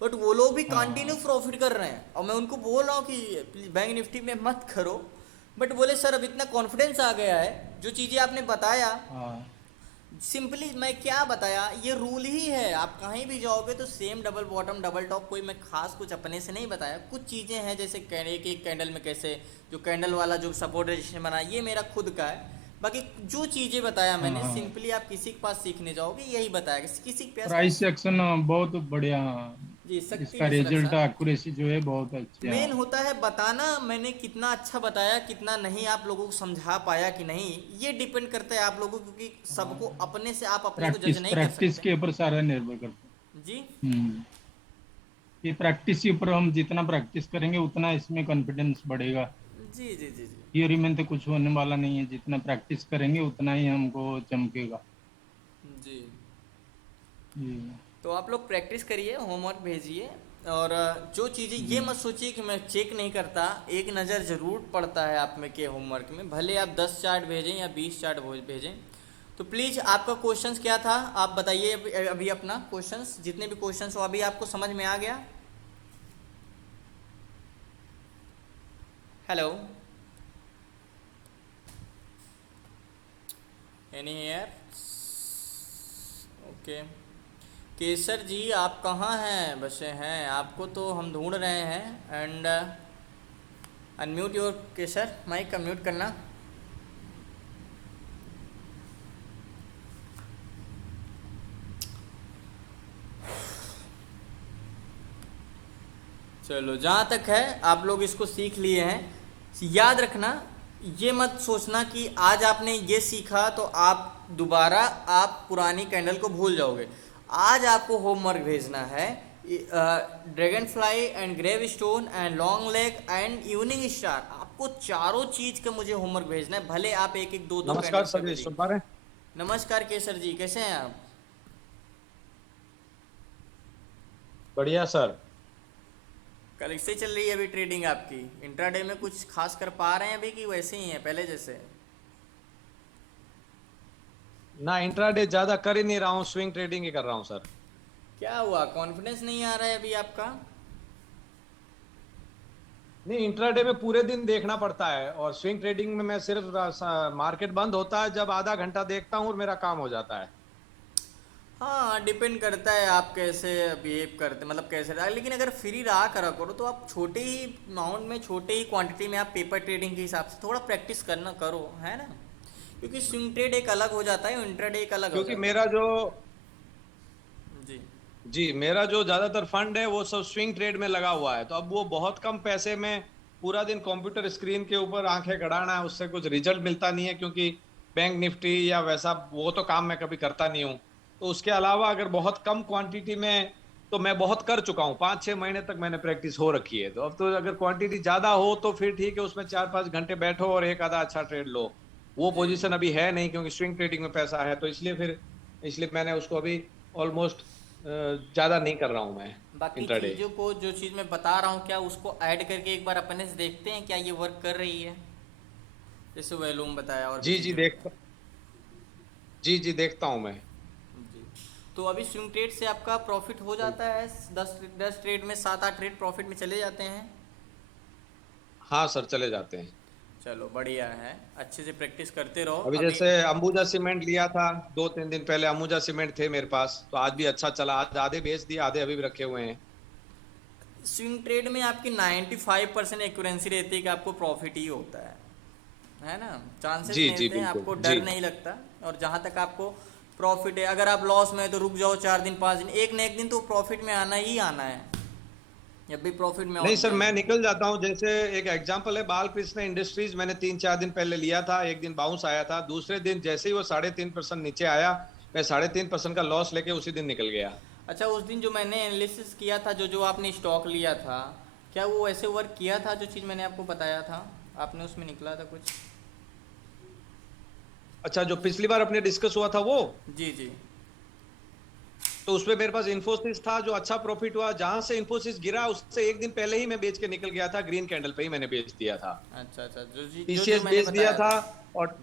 बट वो लोग भी हाँ, कंटिन्यू प्रॉफिट कर रहे हैं, और मैं उनको बोल रहा हूँ कि बैंक निफ्टी में मत करो, बट बोले सर अब इतना कॉन्फिडेंस आ गया है, जो चीज़ें आपने बताया, हाँ, सिंपली मैं क्या बताया, ये रूल ही है। आप कहीं भी जाओगे तो same double bottom double top, कोई मैं खास कुछ अपने से नहीं बताया। कुछ चीज़ें हैं जैसे एक एक कैंडल में कैसे, जो कैंडल वाला जो सपोर्ट रजिस्टेंस बना, ये मेरा खुद का है। बाकी जो चीज़ें बताया मैंने, हाँ। सिंपली आप किसी के पास सीखने जाओगे यही बताया, किसी के पास प्राइस एक्शन बहुत बढ़िया जी शक्ति इसका मिश्रा रिजल्ट सर। एक्यूरेसी जो है बहुत अच्छी है। मेन होता है बताना मैंने कितना अच्छा बताया कितना नहीं आप लोगों को समझा पाया कि नहीं, ये डिपेंड करता है आप लोगों को, क्योंकि सबको अपने से आप अपने को जज नहीं कर प्रैक्टिस सकते। के ऊपर सारा निर्भर करता जी है। ये प्रैक्टिस के ऊपर, हम जितना प्रैक्टिस करेंगे उतना इसमें कॉन्फिडेंस बढ़ेगा। जी जी जी जी थियोरी में तो कुछ होने वाला नहीं है, जितना प्रैक्टिस करेंगे उतना ही हमको चमकेगा। जी। ये तो आप लोग प्रैक्टिस करिए, होमवर्क भेजिए, और जो चीज़ें ये मत सोचिए कि मैं चेक नहीं करता, एक नज़र ज़रूर पड़ता है आप में के होमवर्क में, भले आप 10 चार्ट भेजें या 20 चार्ट भेजें। तो प्लीज़ आपका क्वेश्चंस क्या था आप बताइए अभी अपना क्वेश्चंस, जितने भी क्वेश्चंस हो अभी आपको समझ में आ गया? Hello, Annie here? ओके, केसर जी आप कहाँ हैं, बसे हैं? आपको तो हम ढूंढ रहे हैं। And unmute your Kesar, mic unmute करना। चलो, जहाँ तक है आप लोग इसको सीख लिए हैं। याद रखना, ये मत सोचना कि आज आपने ये सीखा तो आप दोबारा आप पुरानी कैंडल को भूल जाओगे। आज आपको होमवर्क भेजना है dragonfly and gravestone and long leg and evening star. आपको चारों चीज का मुझे होमवर्क भेजना है, भले आप एक एक दो दो नमस्कार सर जी, सुन पा रहे हैं? नमस्कार केसर जी, कैसे हैं आप? बढ़िया सर। कल से चल रही है अभी ट्रेडिंग आपकी? इंट्राडे में कुछ खास कर पा रहे हैं अभी कि वैसे ही है पहले जैसे? ना इंट्राडे ज्यादा कर ही नहीं रहा हूँ, स्विंग ट्रेडिंग ही कर रहा हूँ सर। क्या हुआ, कॉन्फिडेंस नहीं आ रहा है अभी आपका? नहीं, इंट्राडे में पूरे दिन देखना पड़ता है और स्विंग ट्रेडिंग में मैं सिर्फ मार्केट बंद होता है जब आधा घंटा देखता हूँ और मेरा काम हो जाता है। हाँ, डिपेंड करता है आप कैसे बिहेव करते, मतलब कैसे रहा। लेकिन अगर फ्री रहा करा करो तो आप छोटे ही अमाउंट में छोटे ही क्वांटिटी में आप पेपर ट्रेडिंग के हिसाब से थोड़ा प्रैक्टिस करना करो, है ना? क्योंकि स्विंग ट्रेड एक अलग हो जाता है, इंट्राडे एक अलग हो क्योंकि जाता है। मेरा जो जी जी मेरा जो ज्यादातर फंड है वो सब स्विंग ट्रेड में लगा हुआ है, तो अब वो बहुत कम पैसे में पूरा दिन कंप्यूटर स्क्रीन के ऊपर आंखें गड़ाना है, उससे कुछ रिजल्ट मिलता नहीं है। क्योंकि बैंक निफ्टी या वैसा वो तो काम मैं कभी करता नहीं हूँ। तो उसके अलावा अगर बहुत कम क्वांटिटी में, तो मैं बहुत कर चुका हूँ, 5-6 महीने तक मैंने प्रैक्टिस हो रखी है। तो अब तो अगर क्वांटिटी ज्यादा हो तो फिर ठीक है, उसमें 4-5 घंटे बैठो और एक आधा अच्छा ट्रेड लो। वो पोजीशन अभी है नहीं क्योंकि स्विंग ट्रेडिंग में पैसा है, तो इसलिए मैंने उसको अभी ऑलमोस्ट ज्यादा नहीं कर रहा हूँ मैं बाकी इंट्राडे। चीज़ों को, जो चीज़ मैं बता रहा हूँ, क्या उसको ऐड करके एक बार अपने से देखते हैं क्या ये वर्क कर रही है? जैसे वैल्यूम बताया और भी जी चीज़ें देखता जी देखता हूँ मैं। जी। तो अभी स्विंग ट्रेड से आपका प्रॉफिट हो जाता है? 10 ट्रेड में 7-8 ट्रेड प्रॉफिट में चले जाते हैं? हाँ सर, चले जाते हैं। चलो बढ़िया है, अच्छे से प्रैक्टिस करते रहो। अभी जैसे अंबुजा सीमेंट लिया था 2-3 दिन पहले, अंबुजा सीमेंट थे मेरे पास, तो आज भी अच्छा चला। आज आधे बेच दिए, आधे अभी भी रखे हुए हैं। स्विंग ट्रेड में आपकी 95% एक्यूरेंसी रहती है कि आपको प्रॉफिट ही होता है ना? चांसेस जी मिलते हैं, बिल्कुल आपको जी। डर नहीं लगता। और जहाँ तक आपको प्रॉफिट है, अगर आप लॉस में है तो रुक जाओ 4 दिन 5 दिन, एक न एक दिन तो प्रॉफिट में आना ही आना है। जब भी प्रॉफिट में नहीं होते सर, हैं। मैं निकल जाता हूँ। जैसे एक एग्जांपल है बालकृष्ण इंडस्ट्रीज, मैंने 3-4 दिन पहले लिया था। एक दिन बाउंस आया था, दूसरे दिन जैसे ही वो 3.5% नीचे आया, मैं 3.5% का लॉस लेके उसी दिन निकल गया। अच्छा, उस दिन जो मैंने एनालिसिस किया था, जो जो आपने स्टॉक लिया था, क्या वो ऐसे वर्क किया था जो चीज़ मैंने आपको बताया था? आपने उसमें निकला था कुछ? अच्छा, जो पिछली बार अपने डिस्कस हुआ था वो, जी जी। तो उसमें मेरे पास इन्फोसिस था जो अच्छा प्रॉफिट हुआ। जहां से इन्फोसिस गिरा उससे एक दिन पहले ही मैं बेच के निकल गया था, ग्रीन कैंडल पे ही मैंने बेच दिया था। अच्छा अच्छा, टीसीएस मैंने बेच दिया बताया था। और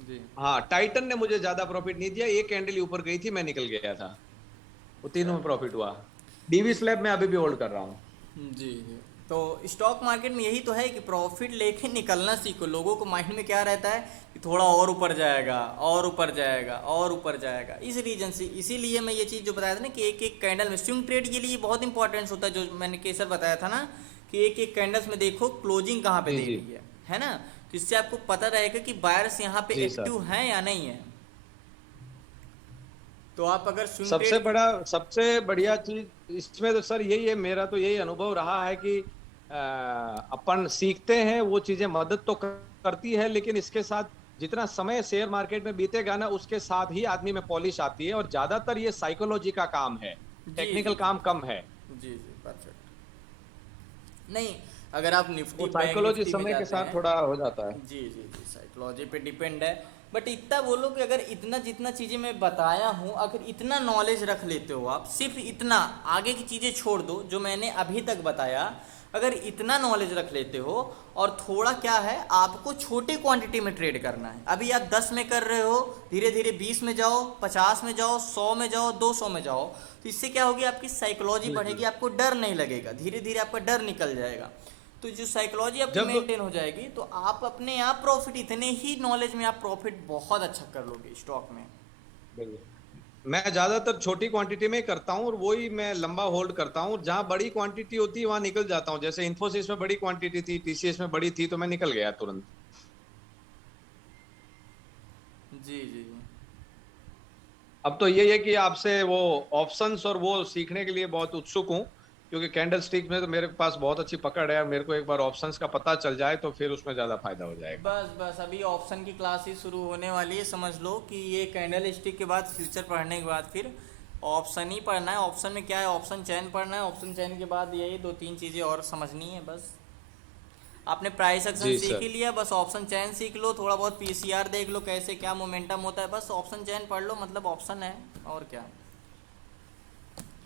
जी हाँ, टाइटन ने मुझे ज्यादा प्रॉफिट नहीं दिया, एक कैंडल ऊपर गई थी, मैं निकल गया था। वो तीनों में प्रॉफिट हुआ। डीवी स्लैब में अभी भी होल्ड कर रहा हूँ। जी जी। तो स्टॉक मार्केट में यही तो है कि प्रॉफिट लेके निकलना सीखो। लोगों को माइंड में क्या रहता है कि थोड़ा और ऊपर जाएगा और ऊपर जाएगा और ऊपर जाएगा। इस रीजन से, इसीलिए मैं ये चीज़ जो बताया था ना कि एक एक कैंडल में स्विंग ट्रेड के लिए बहुत इंपॉर्टेंस होता है। जो मैंने केसर बताया था ना कि एक एक कैंडल्स में देखो क्लोजिंग कहाँ पे दे जी रही है ना? तो इससे आपको पता रहेगा कि बायर्स यहाँ पे जी सर। एक्टिव हैं या नहीं है। तो आप अगर स्विंग सबसे ट्रेड बड़ा सबसे बढ़िया चीज इसमें तो सर यही है, मेरा तो यही अनुभव रहा है कि अपन सीखते हैं, वो चीजें मदद तो करती है, लेकिन इसके साथ जितना समय शेयर मार्केट में बीतेगा ना, उसके साथ ही आदमी में पॉलिश आती है, और ज्यादातर ये साइकोलॉजी का काम है, जी टेक्निकल जी काम कम है। जी जी परफेक्ट। नहीं, अगर आप निफ्टी वो बैंक साइकोलॉजी निफ्टी में समय के जाते साथ हैं, थोड़ा हो जाता है। जी जी जी साइकोलॉजी पे डिपेंड है। बट इतना बोलो कि अगर इतना जितना चीज़ें मैं बताया हूँ, अगर इतना नॉलेज रख लेते हो आप, सिर्फ इतना, आगे की चीज़ें छोड़ दो जो मैंने अभी तक बताया, अगर इतना नॉलेज रख लेते हो, और थोड़ा क्या है, आपको छोटे क्वांटिटी में ट्रेड करना है। अभी आप 10 में कर रहे हो, धीरे धीरे 20 में जाओ, 50 में जाओ, 100 में जाओ, 200 में जाओ। तो इससे क्या होगी, आपकी साइकोलॉजी बढ़ेगी, आपको डर नहीं लगेगा, धीरे धीरे आपका डर निकल जाएगा। तो जो साइकोलॉजी आपकी जब मेंटेन हो जाएगी, तो आप अपने आप प्रॉफिट, इतने ही नॉलेज में आप प्रॉफिट बहुत अच्छा कर लोगे स्टॉक में। मैं ज्यादातर छोटी क्वांटिटी में करता हूँ, और वही मैं लंबा होल्ड करता हूँ। जहां बड़ी क्वांटिटी होती है वहां निकल जाता हूँ, जैसे इन्फोसिस में बड़ी क्वांटिटी थी, टीसीएस में बड़ी थी, तो मैं निकल गया तुरंत। जी जी जी अब तो ये है कि आपसे वो ऑप्शंस और वो सीखने के लिए बहुत उत्सुक हूँ, क्योंकि कैंडल स्टिक में तो मेरे पास बहुत अच्छी पकड़ है। मेरे को एक बार ऑप्शंस का पता चल जाए तो फिर उसमें ज्यादा फायदा हो जाएगा। बस बस अभी ऑप्शन की क्लासेस शुरू होने वाली है। समझ लो कि ये कैंडल स्टिक के बाद, फ्यूचर पढ़ने के बाद फिर ऑप्शन ही पढ़ना है। ऑप्शन में क्या है, ऑप्शन चैन पढ़ना है। ऑप्शन चैन के बाद यही 2-3 चीज़ें और समझनी है। बस आपने प्राइस एक्शन जी सीख सर। ही लिया, बस ऑप्शन चैन सीख लो, थोड़ा बहुत पीसीआर देख लो कैसे क्या मोमेंटम होता है, बस ऑप्शन चैन पढ़ लो, मतलब ऑप्शन है और क्या।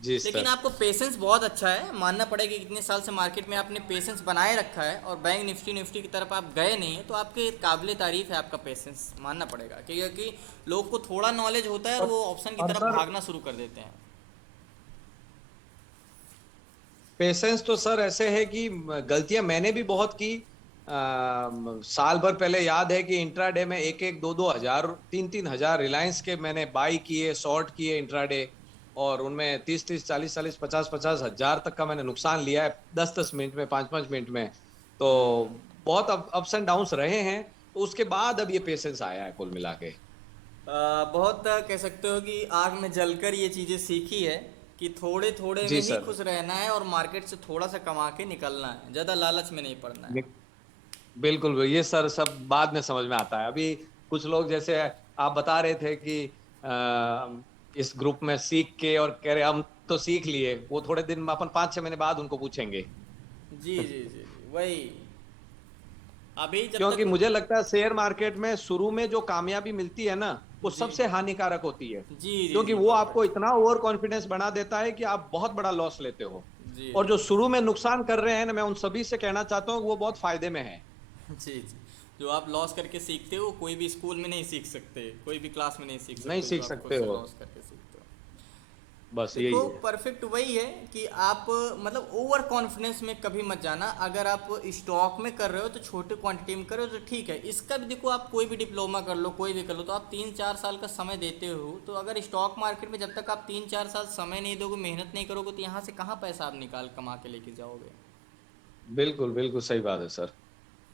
जी लेकिन सर। आपको पेशेंस बहुत अच्छा है, मानना पड़ेगा कि इतने साल से मार्केट में आपने पेशेंस बनाए रखा है, और बैंक निफ्टी की तरफ आप गए नहीं है, तो आपके काबिले तारीफ है आपका पेशेंस, मानना पड़ेगा। क्योंकि लोग को थोड़ा नॉलेज होता है और वो ऑप्शन की और तरफ सर, भागना शुरू कर देते हैं। पेशेंस तो सर ऐसे है कि गलतियां मैंने भी बहुत की। साल भर पहले याद है कि इंट्राडे में 1-1, 2-2 हजार, 3-3 हजार रिलायंस के मैंने बाई किए, शॉर्ट किए इंट्राडे, और उनमें 30-30, 40-40, 50-50 हजार तक का मैंने नुकसान लिया है 10-10 मिनट में, 5-5 मिनट में। तो बहुत अप्स एंड डाउन्स रहे हैं, तो उसके बाद अब ये पेशेंस आया है कुल मिला के। बहुत कह सकते हो कि आग में जलकर ये चीज़ें सीखी है कि थोड़े थोड़े में जी ही सर। खुश रहना है, और मार्केट से थोड़ा सा कमा के निकलना है, ज़्यादा लालच में नहीं पड़ना है। बिल्कुल, ये सर सब बाद में समझ में आता है। अभी कुछ लोग जैसे आप बता रहे थे कि इस ग्रुप में सीख के और कह रहे हम तो सीख लिए, वो थोड़े दिन में अपन 5-6 महीने बाद उनको पूछेंगे। जी जी जी जी वही। अभी जब क्योंकि तक मुझे लगता है शेयर मार्केट में शुरू में जो कामयाबी मिलती है ना, वो जी सबसे हानिकारक होती है, जी जी क्योंकि जी वो आपको परफेक्ट। इतना ओवर कॉन्फिडेंस बना देता है कि आप बहुत बड़ा लॉस लेते हो। जी और जी जो शुरू में नुकसान कर रहे हैं ना, मैं उन सभी से कहना चाहता हूँ कि वो बहुत फायदे में है। जी जी। जो आप लॉस करके सीखते हो, कोई भी स्कूल में नहीं सीख सकते, कोई भी क्लास में नहीं सीख सकते, नहीं जो सीख आप खुद सकते से हो, लॉस करके सीखते हो। बस यही देखो है। परफेक्ट वही है कि आप मतलब ओवर कॉन्फिडेंस में कभी मत जाना। अगर आप स्टॉक में कर रहे हो तो छोटे क्वांटिटी में कर रहे हो तो ठीक है। इसका भी देखो, आप कोई भी डिप्लोमा कर लो, कोई भी कर लो, तो आप 3-4 साल का समय देते हो। तो अगर स्टॉक मार्केट में जब तक आप 3-4 साल समय नहीं दोगे, मेहनत नहीं करोगे, तो यहाँ से कहाँ पैसा आप निकाल कमा के लेके जाओगे। बिल्कुल बिल्कुल सही बात है सर।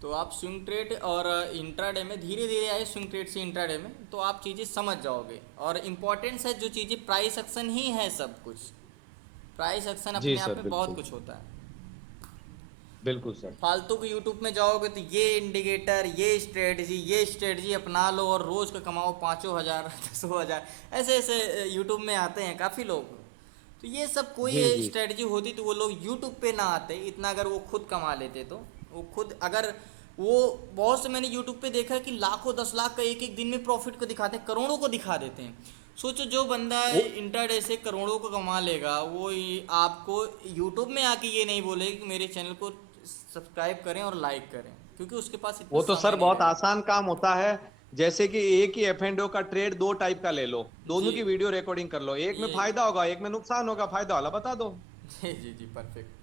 तो आप स्विंग ट्रेड और इंट्राडे में धीरे धीरे आए, स्विंग ट्रेड से इंट्राडे में, तो आप चीज़ें समझ जाओगे। और इम्पोर्टेंस है जो चीज़ें, प्राइस एक्शन ही है सब कुछ। प्राइस एक्शन जी अपने आप सर, में बहुत बिल्कुल कुछ होता है। बिल्कुल सर। फालतू के यूट्यूब में जाओगे तो ये इंडिकेटर, ये स्ट्रेटजी अपना लो और रोज़ का कमाओ 5,000 10,000, ऐसे ऐसे यूट्यूब में आते हैं काफ़ी लोग। तो ये सब कोई जी जी। स्ट्रेटजी होती तो वो लोग यूट्यूब पे ना आते इतना। अगर वो खुद कमा लेते तो वो खुद, अगर वो, बहुत से मैंने यूट्यूब पे देखा है कि लाखों 10 लाख का एक एक दिन में प्रॉफिट को दिखाते हैं, करोड़ों को दिखा देते हैं। सोचो जो बंदा वो इंट्राडे से करोड़ों को कमा लेगा, वो आपको यूट्यूब में आके ये नहीं बोलेगा कि मेरे चैनल को सब्सक्राइब करें और लाइक करें, क्योंकि उसके पास इतना वो तो समय सर नहीं बहुत रहेगा। आसान काम होता है। जैसे कि एक ही F&O का ट्रेड 2 टाइप का ले लो, जी दोनों की वीडियो रिकॉर्डिंग कर लो, एक में ये फायदा होगा, एक में नुकसान होगा, फायदा वाला बता दो। जी जी जी परफेक्ट।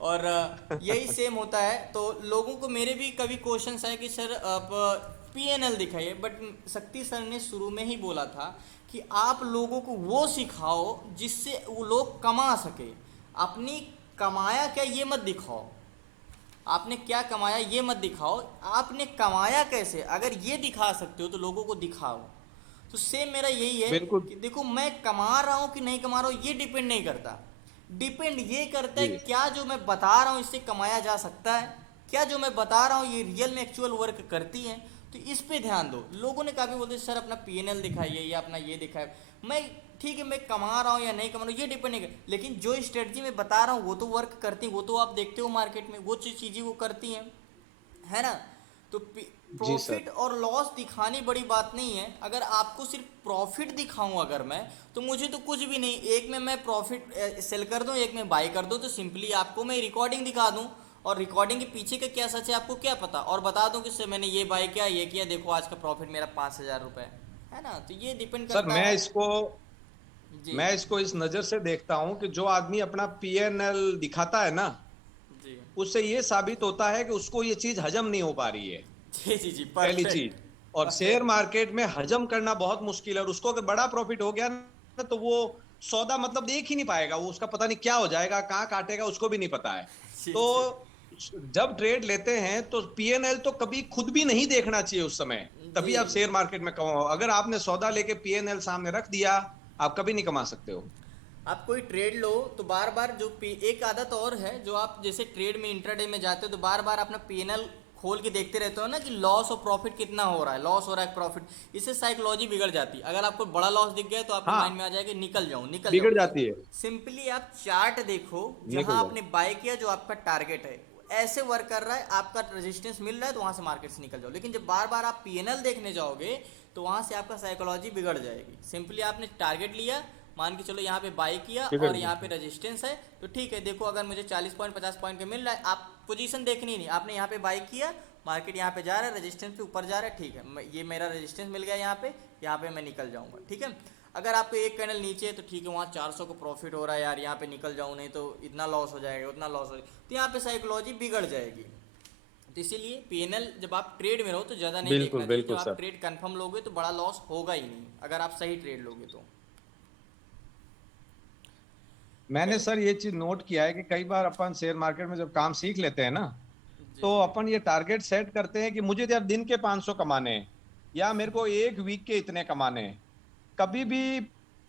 और यही सेम होता है। तो लोगों को मेरे भी कभी क्वेश्चंस आए कि सर आप PNL दिखाइए, बट शक्ति सर ने शुरू में ही बोला था कि आप लोगों को वो सिखाओ जिससे वो लोग कमा सके। अपनी कमाया क्या ये मत दिखाओ, आपने क्या कमाया ये मत दिखाओ, आपने कमाया कैसे, अगर ये दिखा सकते हो तो लोगों को दिखाओ। तो सेम मेरा यही है बिल्कुल। कि देखो मैं कमा रहा हूँ कि नहीं कमा रहा हूँ ये डिपेंड नहीं करता, डिपेंड ये करता है जी। क्या जो मैं बता रहा हूँ इससे कमाया जा सकता है, क्या जो मैं बता रहा हूँ ये रियल में एक्चुअल वर्क करती है। तो इस पे ध्यान दो। लोगों ने काफ़ी बोलते सर अपना पीएनएल दिखाइए या अपना ये दिखाए, मैं ठीक है मैं कमा रहा हूँ या नहीं कमा रहा हूँ ये डिपेंड नहीं कर, लेकिन जो स्ट्रेटजी मैं बता रहा हूँ वो तो वर्क करती है, वो तो आप देखते हो मार्केट में वो चीज़ें वो करती हैं, है ना। तो जी सर। प्रॉफिट और लॉस दिखानी बड़ी बात नहीं है। अगर आपको सिर्फ प्रॉफिट दिखाऊं अगर मैं, तो मुझे तो कुछ भी नहीं, एक में मैं प्रॉफिट सेल कर दूं, एक में बाई कर दूं, तो सिंपली आपको मैं रिकॉर्डिंग दिखा दूं और रिकॉर्डिंग के पीछे का क्या सच है आपको क्या पता, और बता दूं कि सर मैंने ये बाई किया ये किया, देखो आज का प्रॉफिट मेरा 5,000 रुपये है ना। तो ये डिपेंड सर करता है जी मैं इसको इस नजर से देखता हूं कि जो आदमी अपना पीएनएल दिखाता है ना, जी उससे ये साबित होता है कि उसको ये चीज हजम नहीं हो पा रही है, जी जी जी पहली परफेक्ट। चीज। और शेयर मार्केट में हजम करना बहुत मुश्किल है, और उसको अगर बड़ा प्रॉफिट हो गया ना तो वो सौदा मतलब देख ही नहीं पाएगा, वो उसका पता नहीं क्या हो जाएगा, कहाँ काटेगा उसको भी नहीं पता है। जी तो जी जब ट्रेड लेते हैं तो पीएनएल तो कभी खुद भी नहीं देखना चाहिए उस समय, तभी जी। आप शेयर मार्केट में कमाओ। अगर आपने सौदा लेके पीएनएल सामने रख दिया, आप कभी नहीं कमा सकते हो। आप कोई ट्रेड लो तो बार बार एक आदत और है जो आप जैसे ट्रेड में इंट्राडे में जाते हो तो बार बार अपना पीएनएल खोल के देखते रहते हो ना कि लॉस और प्रॉफिट कितना हो रहा है, लॉस हो रहा है प्रॉफिट, इससे साइकोलॉजी बिगड़ जाती है। अगर आपको बड़ा लॉस दिख गया तो आपके हाँ, माइंड में आ जाएगा निकल जाऊं निकल बिगड़ जाऊं। जाती है। सिंपली आप चार्ट देखो निकल जहां जाओ। आपने बाय किया जो आपका टारगेट है ऐसे वर्क कर रहा है, आपका रेजिस्टेंस मिल रहा है तो वहां से मार्केट से निकल जाओ। लेकिन जब बार बार आप पीएनएल देखने जाओगे तो वहां से आपका साइकोलॉजी बिगड़ जाएगी। सिंपली आपने टारगेट लिया, मान के चलो यहाँ पे बाई किया और यहाँ पे रेजिस्टेंस है तो ठीक है, देखो अगर मुझे 40 पॉइंट 50 पॉइंट का मिल रहा है, आप पोजीशन देखनी नहीं, आपने यहाँ पे बाई किया, मार्केट यहाँ पे जा रहा है, रेजिस्टेंस पे ऊपर जा रहा है, ठीक है ये मेरा रेजिस्टेंस मिल गया यहाँ पे मैं निकल जाऊँगा, ठीक है। अगर आपको एक कैंडल नीचे है तो ठीक है वहाँ 400 को प्रॉफिट हो रहा है यार, यहाँ पे निकल जाऊँ नहीं तो इतना लॉस हो जाएगा उतना लॉस हो जाएगा, तो यहाँ पे साइकोलॉजी बिगड़ जाएगी। तो इसीलिए पीएनएल जब आप ट्रेड में रहो तो ज़्यादा नहीं बिल्कुल, देखना चाहिए। बिल्कुल जब आप सर। ट्रेड कंफर्म लोगे तो बड़ा लॉस होगा ही नहीं अगर आप सही ट्रेड लोगे तो। मैंने सर ये चीज नोट किया है कि कई बार अपन शेयर मार्केट में जब काम सीख लेते हैं ना, तो अपन ये टारगेट सेट करते हैं कि मुझे तो यार दिन के 500 कमाने हैं या मेरे को एक वीक के इतने कमाने हैं। कभी भी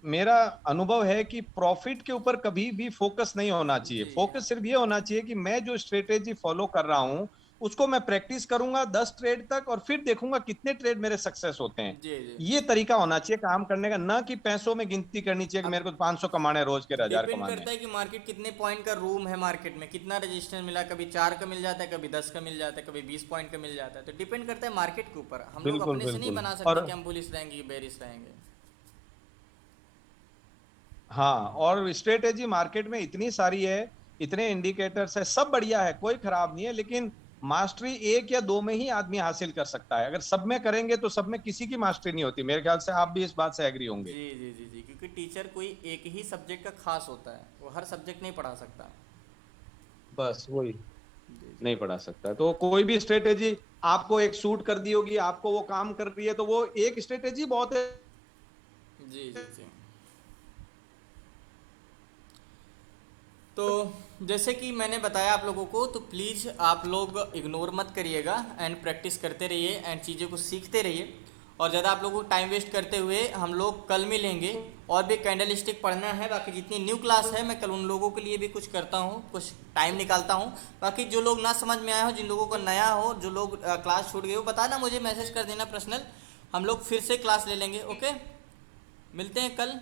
मेरा अनुभव है कि प्रॉफिट के ऊपर कभी भी फोकस नहीं होना चाहिए। जी। फोकस सिर्फ ये होना चाहिए कि मैं जो स्ट्रेटेजी फॉलो कर रहा हूँ उसको मैं प्रैक्टिस करूंगा 10 ट्रेड तक, और फिर देखूंगा कितने ट्रेड मेरे सक्सेस होते हैं। जी जी ये तरीका होना चाहिए काम करने का, ना कि पैसों में गिनती करनी चाहिए कि मेरे को 500 कमाने हैं, रोज के 1000 डिपेंड कमाने करता हैं। है कि मार्केट कितने पॉइंट का रूम है, मार्केट में कितना रेजिस्टेंस मिला, कभी 4 का मिल जाता है, कभी 10 का मिल जाता है, कभी 20 पॉइंट का मिल जाता है। तो डिपेंड करता है मार्केट के ऊपर, हम लोग बिल्कुल, अपने से नहीं बिल्कुल। बना सकते और कि हम बुलिश रहेंगे कि बेरिश रहेंगे। हाँ, और स्ट्रेटेजी मार्केट में इतनी सारी है, इतने इंडिकेटर्स है, सब बढ़िया है, कोई खराब नहीं है, लेकिन मास्टरी एक या दो में ही आदमी हासिल कर सकता है। अगर सब में करेंगे तो सब में किसी की मास्टरी नहीं होती। मेरे ख्याल से आप भी इस बात से एग्री होंगे। जी जी जी जी, क्योंकि टीचर कोई एक ही सब्जेक्ट का खास होता है, वो हर सब्जेक्ट नहीं पढ़ा सकता। बस वही जी जी नहीं पढ़ा सकता। तो कोई भी स्ट्रेटेजी आपको एक सूट कर दी होगी, आपको वो काम कर रही है, तो वो एक स्ट्रेटेजी बहुत है। जी जी जी। तो जैसे कि मैंने बताया आप लोगों को, तो प्लीज़ आप लोग इग्नोर मत करिएगा एंड प्रैक्टिस करते रहिए एंड चीज़ों को सीखते रहिए। और ज़्यादा आप लोगों को टाइम वेस्ट करते हुए हम लोग कल मिलेंगे और भी कैंडल स्टिक पढ़ना है। बाकी जितनी न्यू क्लास है मैं कल उन लोगों के लिए भी कुछ करता हूँ, कुछ टाइम निकालता हूँ। बाकी जो लोग ना समझ में आए हो, जिन लोगों को नया हो, जो लोग क्लास छूट गए हो, बताना मुझे, मैसेज कर देना पर्सनल, हम लोग फिर से क्लास ले लेंगे। ओके, मिलते हैं कल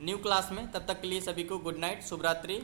न्यू क्लास में। तब तक के लिए सभी को गुड नाइट, शुभ रात्रि।